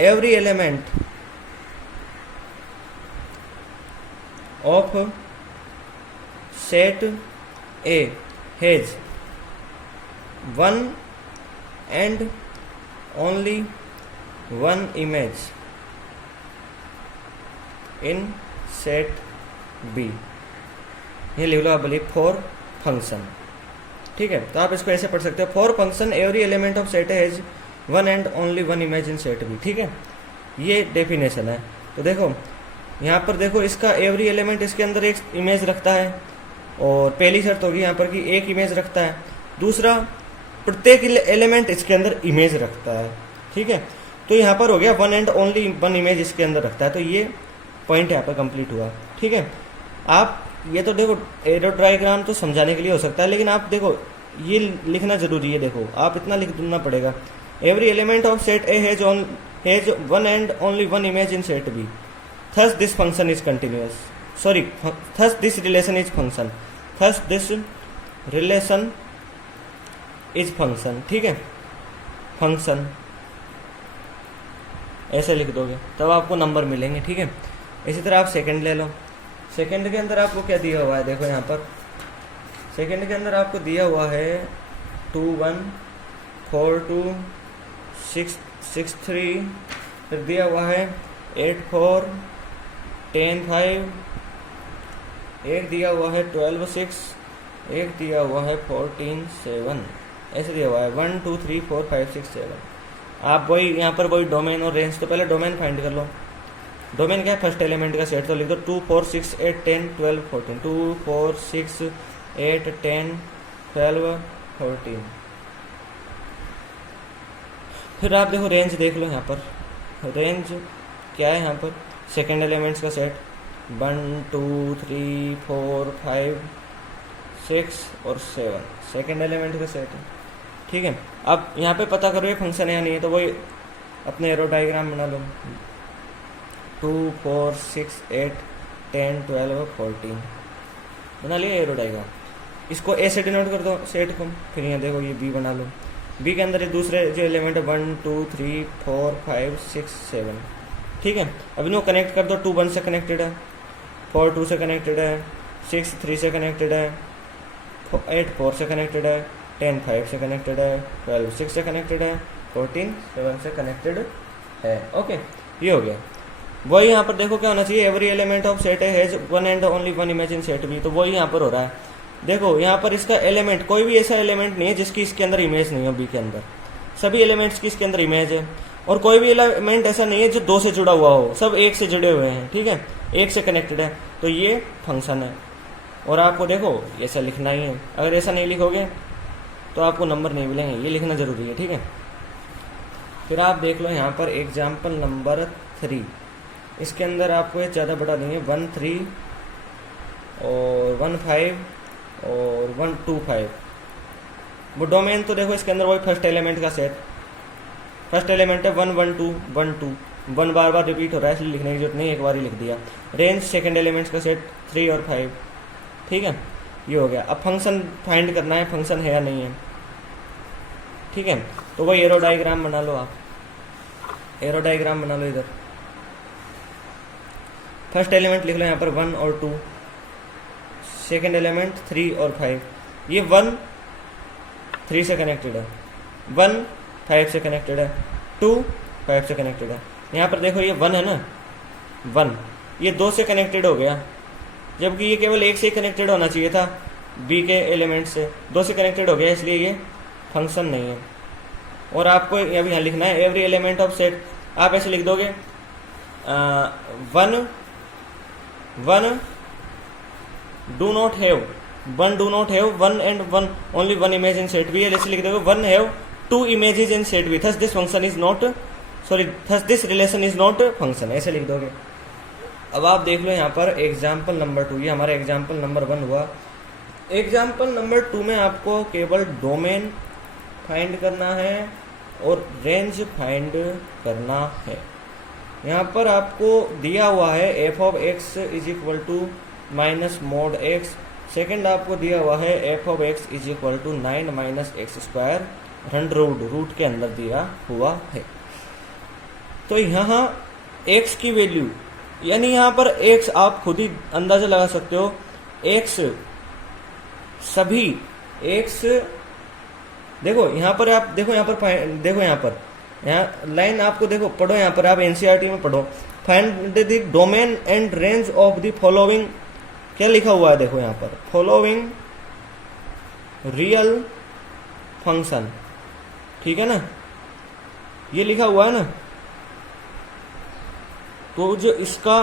every element of set A has one and only one image in set B. ये लिख लो आप बोलिए फॉर फंक्शन, ठीक है। तो आप इसको ऐसे पढ़ सकते हो, for function every element of set has one and only one image in set B, ठीक है। ये डेफिनेशन है। तो देखो यहाँ पर देखो, इसका एवरी एलिमेंट इसके अंदर एक इमेज रखता है, और पहली शर्त होगी यहाँ पर कि एक इमेज रखता है। दूसरा, प्रत्येक एलिमेंट इसके अंदर इमेज रखता है, ठीक है। तो यहाँ पर हो गया one and only one image इसके अंदर रखता है। तो ये पॉइंट यहाँ पर कंप्लीट हुआ, ठीक है। आप ये तो देखो एरो डायग्राम तो समझाने के लिए हो सकता है, लेकिन आप देखो ये लिखना जरूरी है। देखो आप इतना लिख देना पड़ेगा, every element of set A has one and only one image in set B, thus this function is continuous, sorry thus this relation is function, thus this relation is function, ठीक है। फंक्शन ऐसे लिख दोगे तब आपको नंबर मिलेंगे, ठीक है। इसी तरह आप सेकंड ले लो। सेकंड के अंदर आपको क्या दिया हुआ है, देखो यहाँ पर सेकंड के अंदर आपको दिया हुआ है 2 1 4 2 6 6 3, फिर दिया हुआ है 8 4 10 5, एक दिया हुआ है 12 6, एक दिया हुआ है 14 7, ऐसे दिया हुआ है 1 2 3 4 5 6 7। आप वही यहाँ पर वही डोमेन और रेंज, तो पहले डोमेन फाइंड कर लो। डोमेन क्या है, फर्स्ट एलिमेंट का सेट। तो लिख दो 2 4 6 8 10 12 14, 2 4 6 8 10 12 14। फिर आप देखो रेंज देख लो, यहाँ पर रेंज क्या है, यहाँ पर सेकेंड एलिमेंट्स का सेट 1 2 3 4 5 6 और 7, सेकेंड एलिमेंट का सेट है, ठीक है। अब यहाँ पे पता करो ये फंक्शन है या नहीं है, तो वही अपने एरो डायग्राम बना लो। 2 4 6 8 10 12 14 बना लिया एरो डायग्राम। इसको ए से डिनोट कर दो सेट को। फिर यहाँ देखो ये बी बना लो, बी के अंदर ये दूसरे जो एलिमेंट है 1 2 3 4 5 6 7, ठीक है। अब इनको कनेक्ट कर दो। 2 1 से कनेक्टेड है, 4 2 से कनेक्टेड है, 6 3 से कनेक्टेड है, 8 4 से कनेक्टेड है, 10 5 से कनेक्टेड है, 12 6 से कनेक्टेड है, 14 7 से कनेक्टेड है। ओके, ये हो गया। वही यहाँ पर देखो क्या होना चाहिए, every element of set has one and only one image in set B. तो वही यहाँ पर हो रहा है। देखो यहाँ पर इसका एलिमेंट, कोई भी ऐसा एलिमेंट नहीं है जिसकी इसके अंदर इमेज नहीं हो बी के अंदर। सभी एलिमेंट्स की इसके अंदर इमेज है, और कोई भी एलिमेंट ऐसा नहीं है जो 2 से जुड़ा हुआ हो, सब 1 से जुड़े हुए हैं, ठीक है, 1 से कनेक्टेड है। तो ये फंक्शन है, और आपको देखो ऐसा लिखना ही है। अगर ऐसा नहीं लिखोगे तो आपको नंबर नहीं मिलेंगे, ये लिखना जरूरी है, ठीक है। फिर आप देख लो यहाँ पर एग्जाम्पल नंबर 3, इसके अंदर आपको ये ज़्यादा बड़ा नहीं है, 1 3 और 1 5 और 1 2 5। वो डोमेन तो देखो इसके अंदर वही फर्स्ट एलिमेंट का सेट, फर्स्ट एलिमेंट है 1 1 2 1 2, 1 बार बार रिपीट हो रहा है इसलिए लिखने की जरूरत नहीं, एक बार ही लिख दिया। रेंज सेकंड एलिमेंट्स का सेट 3 और 5, ठीक है, ये हो गया। अब फंक्शन फाइंड करना है, फंक्शन है या नहीं है, ठीक है। तो वही एरो डायग्राम बना लो, आप एरो डायग्राम बना लो। इधर फर्स्ट एलिमेंट लिख लो यहाँ पर 1 और 2, सेकेंड एलिमेंट 3 और 5। ये 1 3 से कनेक्टेड है, 1 5 से कनेक्टेड है, 2 5 से कनेक्टेड है। यहाँ पर देखो ये 1 है ना, 1 ये 2 से कनेक्टेड हो गया, जबकि ये केवल 1 से ही कनेक्टेड होना चाहिए था, बी के एलिमेंट से 2 से कनेक्टेड हो गया, इसलिए ये फंक्शन नहीं है। और आपको अभी यहाँ लिखना है एवरी एलिमेंट ऑफ सेट, आप ऐसे लिख दोगे 1 1 do not have 1 and 1 only 1 image in set B, ऐसे लिख दोगे 1 have 2 images in set B, thus this function is not thus this relation is not function, ऐसे लिख दोगे। अब आप देख लो यहाँ पर एग्जाम्पल नंबर 2, ये हमारा एग्जाम्पल नंबर 1 हुआ। एग्जाम्पल नंबर 2 में आपको केवल डोमेन फाइंड करना है और रेंज फाइंड करना है। यहाँ पर आपको दिया हुआ है f of x is equal to minus mod x, second आपको दिया हुआ है f of x is equal to 9 minus x square root के अंदर दिया हुआ है। तो यहाँ x की वैल्यू, यानी यहाँ पर x आप खुद ही अंदाजा लगा सकते हो, x सभी x, देखो यहाँ पर आप देखो यहाँ पर देखो यहाँ लाइन आपको देखो पढ़ो, यहाँ पर आप एनसीईआरटी में पढ़ो, find the domain and range of the following, क्या लिखा हुआ है देखो यहाँ पर, फॉलोइंग रियल फंक्शन, ठीक है ना, ये लिखा हुआ है ना। तो जो इसका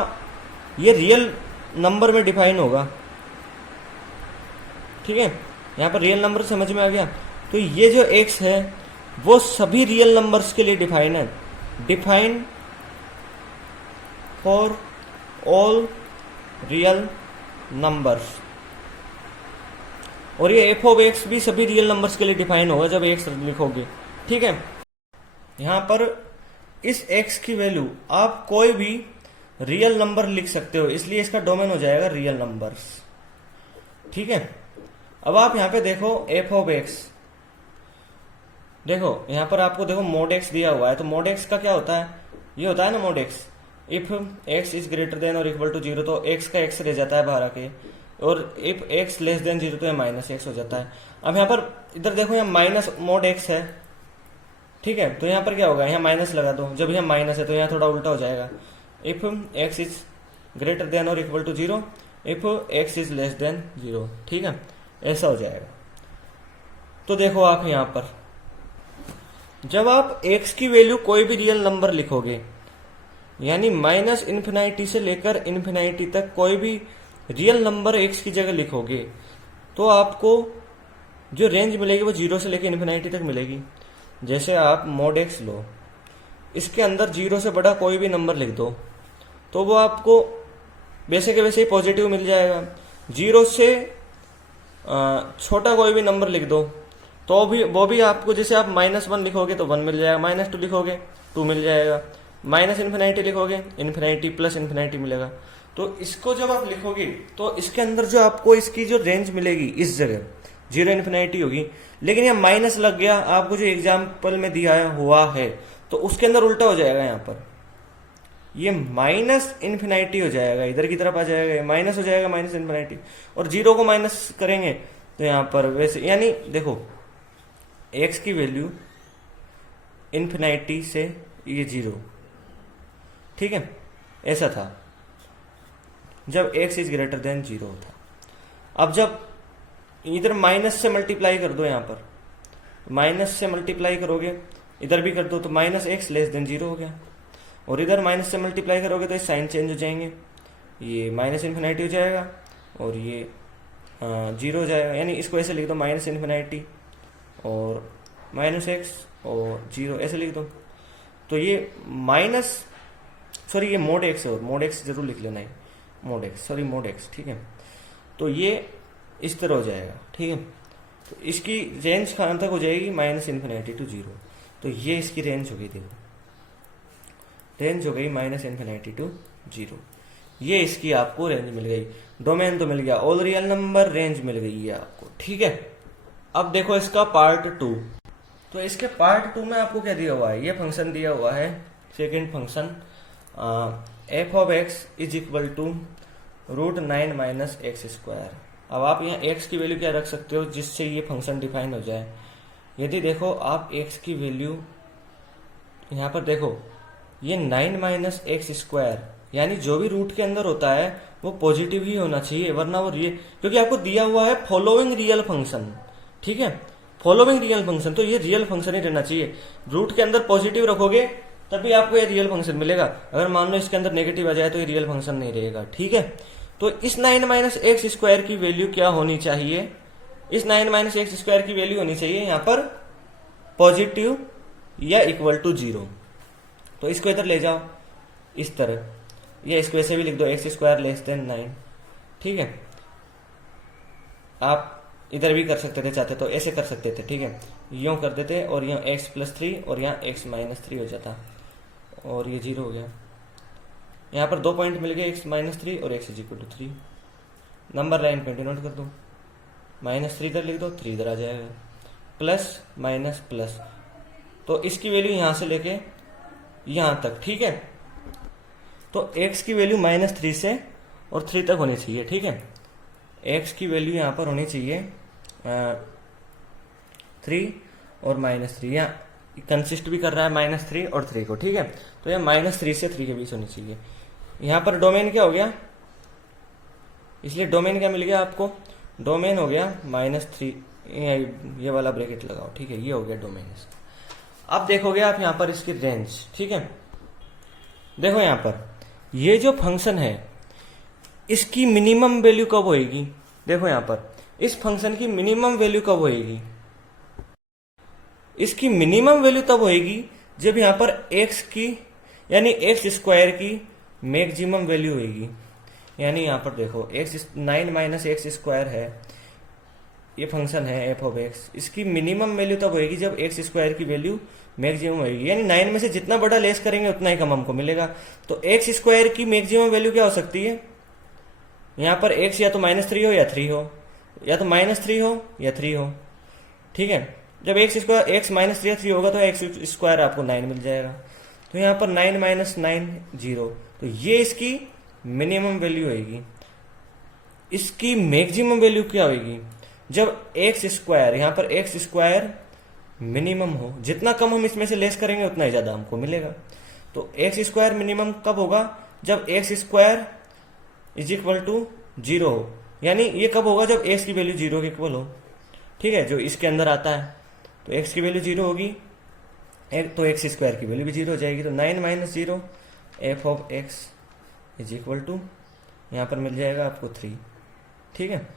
ये रियल नंबर में डिफाइन होगा, ठीक है, यहाँ पर रियल नंबर समझ में आ गया। तो ये जो x है वो सभी रियल नंबर्स के लिए डिफाइन है, define for all real numbers, और ये f ऑफ x भी सभी रियल नंबर्स के लिए डिफाइन होगा जब x लिखोगे, ठीक है। यहाँ पर इस x की वैल्यू आप कोई भी रियल नंबर लिख सकते हो, इसलिए इसका डोमेन हो जाएगा रियल नंबर्स, ठीक है। अब आप यहाँ पे देखो f ऑफ x, देखो यहाँ पर आपको देखो मोड x दिया हुआ है, तो मोड x का क्या होता है, ये होता है ना mode x, if x is greater than और इक्वल टू 0 तो x का x रह जाता है बाहर आके, और इफ x लेस देन 0 तो ये माइनस x हो जाता है। अब यहाँ पर इधर देखो यहाँ माइनस मोड x है, ठीक है, तो यहाँ पर क्या होगा, यहाँ माइनस लगा दो, जब यहाँ माइनस है तो यहाँ थोड़ा उल्टा हो जाएगा, if x is greater than और equal to 0 if x is less than 0, ठीक है, ऐसा हो जाएगा। तो देखो आप यहाँ पर जब आप x की वैल्यू कोई भी रियल नंबर लिखोगे, यानी माइनस इन्फिनाइटी से लेकर इन्फिनाइटी तक कोई भी रियल नंबर x की जगह लिखोगे, तो आपको जो रेंज मिलेगी वो 0 से लेकर इन्फिनाइटी तक मिलेगी। जैसे आप मोड x लो, इसके अंदर 0 से बड़ा कोई भी नंबर लिख दो तो वो आपको वैसे के वैसे ही पॉजिटिव मिल जाएगा। 0 से छोटा कोई भी नंबर लिख दो तो भी वो भी आपको, जैसे आप -1 लिखोगे तो 1 मिल जाएगा, -2 लिखोगे 2 मिल जाएगा, माइनस इन्फिनाइटी लिखोगे इन्फिनाइटी प्लस इन्फिनाइटी मिलेगा। तो इसको जब आप लिखोगे तो इसके अंदर जो आपको इसकी जो रेंज मिलेगी इस जगह 0 इन्फिनाइटी होगी, लेकिन यहाँ माइनस लग गया, आपको जो एग्जाम्पल में दिया हुआ है तो उसके अंदर उल्टा हो जाएगा, यहाँ पर ये माइनस इन्फिनाइटी हो जाएगा, इधर की तरफ आ जाएगा, माइनस हो जाएगा माइनस इन्फिनाइटी, और 0 को माइनस करेंगे तो यहाँ पर वैसे, यानी देखो x की वैल्यू इन्फिनाइटी से ये 0, ठीक है, ऐसा था जब x इज ग्रेटर देन 0 था। अब जब इधर माइनस से मल्टीप्लाई कर दो, यहाँ पर माइनस से मल्टीप्लाई करोगे, इधर भी कर दो तो माइनस एक्स लेस देन 0 हो गया, और इधर माइनस से मल्टीप्लाई करोगे तो ये साइन चेंज हो जाएंगे, ये माइनस इन्फिनाइटी हो जाएगा और ये 0 हो जाएगा। यानी इसको ऐसे लिख दो माइनस इन्फिनाइटी और माइनस एक्स और 0 ऐसे लिख दो। तो ये ये मोड एक्स है, और मोड एक्स जरूर लिख लेना है, मोड एक्स, ठीक है। तो ये इस तरह हो जाएगा, ठीक है। तो इसकी रेंज कहाँ तक हो जाएगी, -∞ to 0। तो ये इसकी रेंज हो गई, देखो रेंज हो गई -∞ to 0। ये इसकी आपको रेंज मिल गई। डोमेन तो मिल गया, ऑल रियल नंबर रेंज मिल गई है आपको, ठीक है। अब देखो इसका पार्ट 2। तो इसके पार्ट 2 में आपको क्या दिया हुआ है, ये फंक्शन दिया हुआ है, सेकेंड फंक्शन f(x) = √9 - x²। अब आप यहाँ x की वैल्यू क्या रख सकते हो जिससे ये फंक्शन डिफाइन हो जाए। यदि देखो आप x की वैल्यू यहाँ पर देखो, ये 9 - x², यानी जो भी रूट के अंदर होता है वो पॉजिटिव ही होना चाहिए, वरना वो क्योंकि आपको दिया हुआ है फॉलोइंग रियल फंक्शन, ठीक है, फॉलोइंग रियल फंक्शन, तो ये रियल फंक्शन ही रहना चाहिए। रूट के अंदर पॉजिटिव रखोगे तभी आपको ये रियल फंक्शन मिलेगा। अगर मान लो इसके अंदर नेगेटिव आ जाए तो ये रियल फंक्शन नहीं रहेगा, ठीक है। तो इस 9 - x² की वैल्यू क्या होनी चाहिए, इस 9 - x² की वैल्यू होनी चाहिए यहाँ पर पॉजिटिव या इक्वल टू 0। तो इसको इधर ले जाओ इस तरह, या इसको ऐसे भी लिख दो x² <9, ठीक है। आप इधर भी कर सकते थे, चाहते तो ऐसे कर सकते थे, ठीक है, यूं कर देते और यहाँ x+3 और यहाँ x-3 हो जाता और ये 0 हो गया। यहाँ पर 2 पॉइंट मिल गए, x-3 और x = 3। नंबर लाइन पे नोट कर दो, -3 इधर लिख दो, 3 इधर आ जाएगा, प्लस माइनस प्लस। तो इसकी वैल्यू यहाँ से लेके यहाँ तक, ठीक है। तो x की वैल्यू -3 से और 3 तक होनी चाहिए, ठीक है। x की वैल्यू यहाँ पर होनी चाहिए 3 और -3, यहाँ कंसिस्ट भी कर रहा है -3 और 3 को, ठीक है। तो यह -3 से 3 के बीच होनी चाहिए। यहाँ पर डोमेन क्या हो गया, इसलिए डोमेन क्या मिल गया आपको, डोमेन हो गया -3, ये वाला ब्रैकेट लगाओ, ठीक है, ये हो गया डोमेन इसका। अब देखोगे आप यहाँ पर इसकी रेंज, ठीक है। देखो यहाँ पर ये जो फंक्शन है इसकी मिनिमम वैल्यू कब होएगी, देखो यहाँ पर इस फंक्शन की मिनिमम वैल्यू कब होएगी, इसकी मिनिमम वैल्यू तब होएगी जब यहाँ पर x की यानी x² की मैक्सिमम वैल्यू होएगी। यानी यहाँ पर देखो 9 - x² है, ये फंक्शन है f(x), इसकी मिनिमम वैल्यू तब होएगी जब x² की वैल्यू मैक्सिमम होएगी, यानी 9 में से जितना बड़ा लेस करेंगे उतना ही कम हमको मिलेगा। तो x² की मैक्सिमम वैल्यू क्या हो सकती है, यहाँ पर x या तो -3 हो या 3 हो, या तो -3 हो या 3 हो, ठीक है। जब x -3 या 3 होगा तो x² आपको 9 मिल जाएगा। तो यहाँ पर 9 - 9 0, तो ये इसकी मिनिमम वैल्यू होगी। इसकी मैक्सिमम वैल्यू क्या होगी, जब x², यहाँ पर x² मिनिमम हो, जितना कम हम इसमें से लेस करेंगे उतना ही ज्यादा हमको मिलेगा। तो x² मिनिमम कब होगा, जब x² = 0 हो, यानी ये कब होगा, जब x की वैल्यू 0 के इक्वल हो, ठीक है, जो इसके अंदर आता है। तो x की वैल्यू 0 होगी तो x² की वैल्यू भी 0 हो जाएगी। तो 9 - 0 f(x) = यहाँ पर मिल जाएगा आपको 3, ठीक है।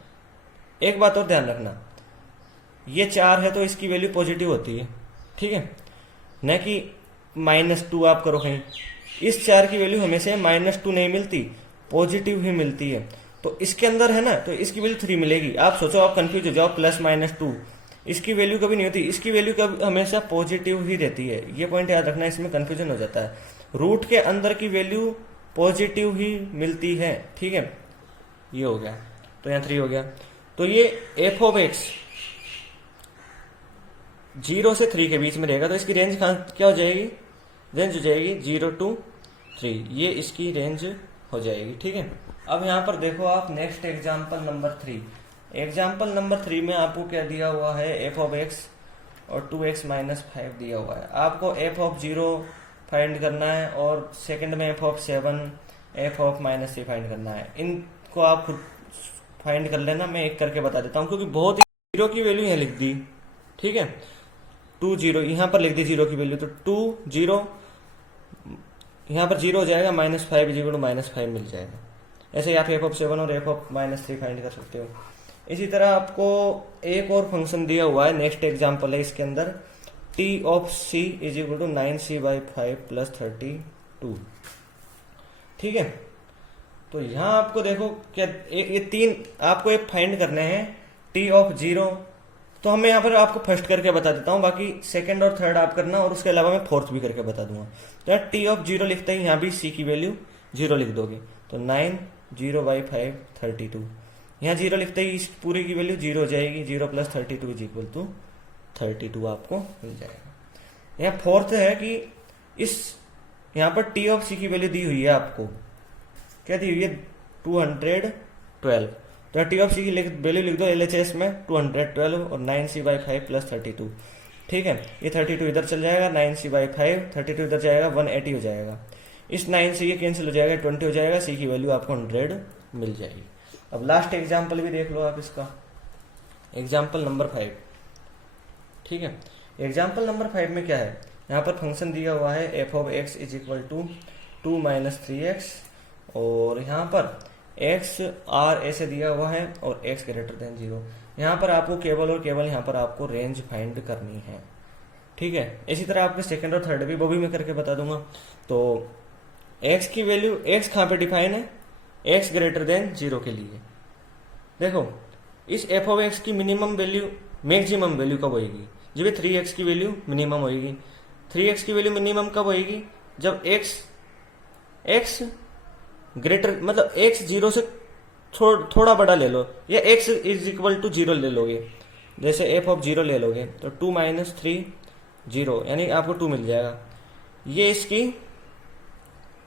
एक बात और ध्यान रखना, ये 4 है तो इसकी वैल्यू पॉजिटिव होती है, ठीक है, न कि -2 आप करो कहीं। इस 4 की वैल्यू हमेशा -2 नहीं मिलती, पॉजिटिव ही मिलती है। तो इसके अंदर है ना, तो इसकी वैल्यू 3 मिलेगी। आप सोचो, आप कंफ्यूज हो जाओ, +-2 इसकी वैल्यू कभी नहीं होती, इसकी वैल्यू कभी हमेशा पॉजिटिव ही रहती है। ये पॉइंट याद रखना, इसमें कंफ्यूजन हो जाता है। रूट के अंदर की वैल्यू पॉजिटिव ही मिलती है, ठीक है। ये हो गया, तो यहाँ 3 हो गया। तो ये f(x) 0 से 3 के बीच में रहेगा, तो इसकी रेंज क्या हो जाएगी, रेंज हो जाएगी 0 to 3, ये इसकी रेंज हो जाएगी, ठीक है। अब यहाँ पर देखो आप next example number 3। Example number 3 में आपको क्या दिया हुआ है, f(x) और 2x - 5 दिया हुआ है। आपको f(0) फाइंड करना है और सेकंड में f(7), f(-3) फाइंड करना है। इनको आप खुद फाइंड कर लेना, मैं एक करके बता देता हूँ, क्योंकि बहुत ही 0 की वैल्यू यहाँ लिख दी, ठीक है, 2 0 यहाँ पर लिख दी 0 की वैल्यू, तो 2 0 यहाँ पर 0 हो जाएगा, -5 = -5 मिल जाएगा। ऐसे ही आप f(7) और f(-3) फाइंड कर सकते हो। इसी तरह आपको एक और फंक्शन दिया हुआ है, नेक्स्ट एग्जाम्पल है इसके अंदर, t(c) = 9c/5 + 32, ठीक है। तो यहाँ आपको देखो क्या ये तीन आपको एक फाइंड करने हैं, टी ऑफ जीरो। तो मैं यहाँ पर आपको फर्स्ट करके बता देता हूँ, बाकी सेकंड और थर्ड आप करना, और उसके अलावा मैं फोर्थ भी करके बता दूंगा। तो यहाँ टी ऑफ जीरो लिखते हैं, यहाँ भी सी की वैल्यू जीरो लिख दोगे, तो 9 0 बाई 5 32। यहाँ जीरो लिखते ही इस पूरी की वैल्यू जीरो हो जाएगी, 0 प्लस 32 इज इक्वल टू 32 आपको मिल जाएगा। यहाँ फोर्थ है कि इस यहाँ पर टी ऑफ सी की वैल्यू दी हुई है आपको, क्या दी हुई है 212। तो टी ऑफ सी की वैल्यू लिख दो LHS में 212 और 9c बाई 5 प्लस 32। ठीक है, ये 32 इधर चल जाएगा, 9c बाई 5 32 इधर जाएगा, 180 हो जाएगा। इस 9 से ये कैंसिल हो जाएगा, 20 हो जाएगा, सी की वैल्यू आपको 100 मिल जाएगी। अब लास्ट एग्जाम्पल भी देख लो आप इसका, एग्जाम्पल नंबर 5। ठीक है, एग्जाम्पल नंबर 5 में क्या है, यहाँ पर फंक्शन दिया हुआ है F of x is equal to 2 minus 3x, और यहाँ पर x आर ऐसे दिया हुआ है और x ग्रेटर देन 0। यहाँ पर आपको केवल और केवल यहाँ पर आपको रेंज फाइंड करनी है। ठीक है, इसी तरह आपके सेकंड और थर्ड भी वो भी मैं करके बता दूंगा। तो x की वैल्यू, x कहाँ पे डिफाइन है, x ग्रेटर देन 0 के लिए। देखो इस एफ ऑफ एक्स की मिनिमम वैल्यू मैक्सिमम वैल्यू कब होगी, जब 3x की वैल्यू मिनिमम होगी। 3x की वैल्यू मिनिमम कब होगी, जब x ग्रेटर मतलब x 0 से थोड़ा बड़ा ले लो, या x इज इक्वल टू 0 ले लोगे, जैसे एफ ऑफ 0 ले लोगे तो 2 माइनस 3 0, यानी आपको 2 मिल जाएगा। ये इसकी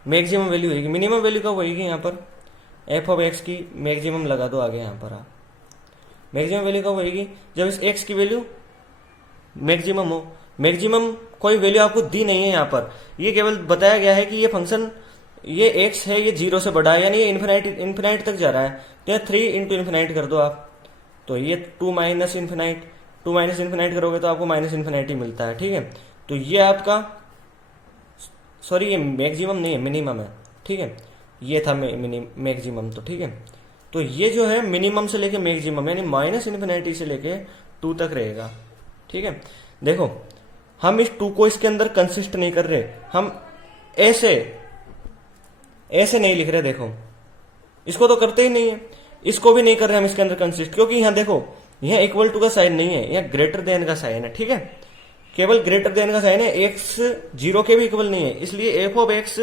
मैक्सिमम वैल्यू होगी। मिनिमम वैल्यू कब होगी, यहाँ पर एफ ऑफ एक्स की मैक्सिमम लगा दो आगे, यहाँ पर आप मैक्सिमम वैल्यू कब होगी, जब इस एक्स की वैल्यू मैक्सिमम हो। मैक्सिमम कोई वैल्यू आपको दी नहीं है यहाँ पर, ये केवल बताया गया है कि ये फंक्शन ये x है, ये 0 से बड़ा है, यानी ये इन्फिनाइट तक जा रहा है। तो यहाँ 3 इंटू इन्फिनाइट कर दो आप, तो ये 2 माइनस इन्फिनाइट करोगे तो आपको माइनस इन्फिनाइट ही मिलता है। ठीक है, तो ये आपका सॉरी ये मैक्सिमम नहीं है, मिनिमम है। ठीक है, ये था मैक्सिमम। तो ठीक है, तो ये जो है मिनिमम से लेके मैक्सिमम यानी माइनस इन्फिनिटी से लेके 2 तक रहेगा। ठीक है, देखो हम इस 2 को इसके अंदर कंसिस्ट नहीं कर रहे, हम ऐसे नहीं लिख रहे। देखो इसको तो करते ही नहीं है, इसको भी नहीं कर रहे हम इसके अंदर कंसिस्ट, क्योंकि यहाँ देखो यहाँ इक्वल टू का साइन नहीं है, यहाँ ग्रेटर देन का साइन है। ठीक है, केवल ग्रेटर देन का साइन है, एक्स 0 के भी इक्वल नहीं है, इसलिए एफ ऑफ एक्स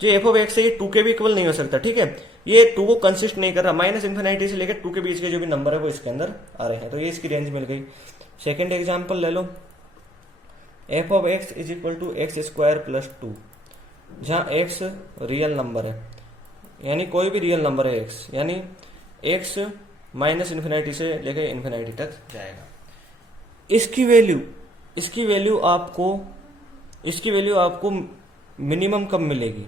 जो एफ ऑफ एक्स है ये 2 के भी इक्वल नहीं हो सकता। ठीक है, ये 2 को कंसिस्ट नहीं कर रहा, माइनस इन्फिनिटी से लेकर 2 के बीच के जो भी नंबर है वो इसके अंदर आ रहे हैं, तो ये इसकी रेंज मिल गई। सेकेंड एग्जाम्पल ले लो, F of x is equal to x square plus 2, जहां x रियल नंबर है, यानी कोई भी रियल नंबर है x, यानी x माइनस इन्फिनिटी से लेकर इन्फिनिटी तक जाएगा। इसकी वैल्यू आपको मिनिमम कब मिलेगी,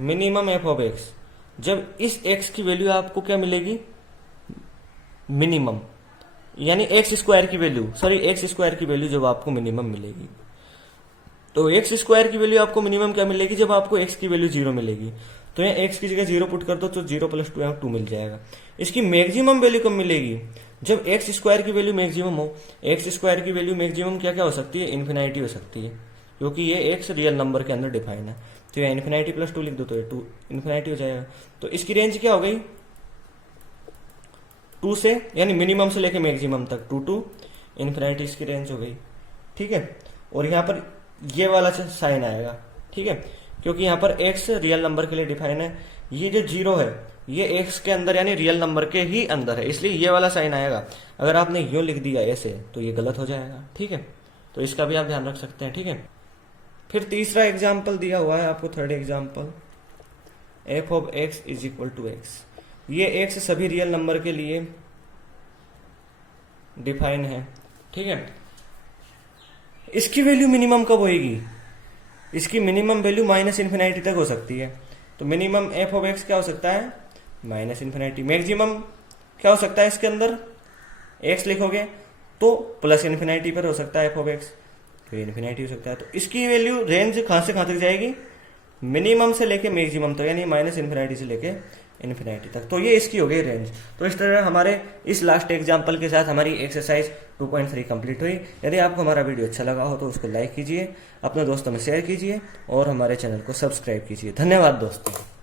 मिनिमम एफ ऑफ एक्स, जब इस x की वैल्यू आपको क्या मिलेगी, मिनिमम, यानी एक्स स्क्वायर की वैल्यू जब आपको मिनिमम मिलेगी। तो एक्स स्क्वायर की वैल्यू आपको मिनिमम क्या मिलेगी, जब आपको एक्स की वैल्यू 0 मिलेगी। तो यहाँ एक्स की जगह 0 पुट कर दो तो 0 प्लस 2 यहाँ 2 मिल जाएगा। इसकी मैक्सिमम वैल्यू कब मिलेगी, जब एक्स स्क्वायर की वैल्यू मैक्सिमम हो। एक्स स्क्वायर की वैल्यू मैक्सिमम क्या क्या हो सकती है, इन्फिनिटी हो सकती है, क्योंकि ये एक्स रियल नंबर के अंदर डिफाइन है। तो यहाँ इन्फिनिटी प्लस 2 लिख दो तो ये 2 इन्फिनिटी हो जाएगा। तो इसकी रेंज क्या हो गई, 2 से, यानी मिनिमम से लेके मैक्सिमम तक 2 टू इन्फिनिटी इसकी रेंज हो गई। ठीक है, और यहाँ पर ये वाला साइन आएगा। ठीक है, क्योंकि यहाँ पर x रियल नंबर के लिए डिफाइन है, ये जो 0 है ये x के अंदर यानी रियल नंबर के ही अंदर है, इसलिए ये वाला साइन आएगा। अगर आपने यूं लिख दिया ऐसे तो ये गलत हो जाएगा। ठीक है, तो इसका भी आप ध्यान रख सकते हैं। ठीक है, फिर तीसरा एग्जाम्पल दिया हुआ है आपको, third example, f of x is equal to x. ये x सभी रियल नंबर के लिए डिफाइन है। ठीक है, इसकी वैल्यू मिनिमम कब होएगी, इसकी मिनिमम वैल्यू माइनस इन्फिनिटी तक हो सकती है। तो मिनिमम एफ ऑफ एक्स क्या हो सकता है, माइनस इन्फिनिटी। मैक्सिमम क्या हो सकता है, इसके अंदर एक्स लिखोगे तो प्लस इन्फिनिटी पर हो सकता है एफ ऑफ एक्स, तो इन्फिनिटी हो सकता है। तो इसकी वैल्यू रेंज कहां से कहां तक जाएगी, मिनिमम से लेके मैक्सिमम तक, यानी माइनस इन्फिनिटी से लेके इन्फिनिटी तक। तो ये इसकी हो गई रेंज। तो इस तरह हमारे इस लास्ट एग्जाम्पल के साथ हमारी एक्सरसाइज 2.3 कंप्लीट हुई। यदि आपको हमारा वीडियो अच्छा लगा हो तो उसको लाइक कीजिए, अपने दोस्तों में शेयर कीजिए और हमारे चैनल को सब्सक्राइब कीजिए। धन्यवाद दोस्तों।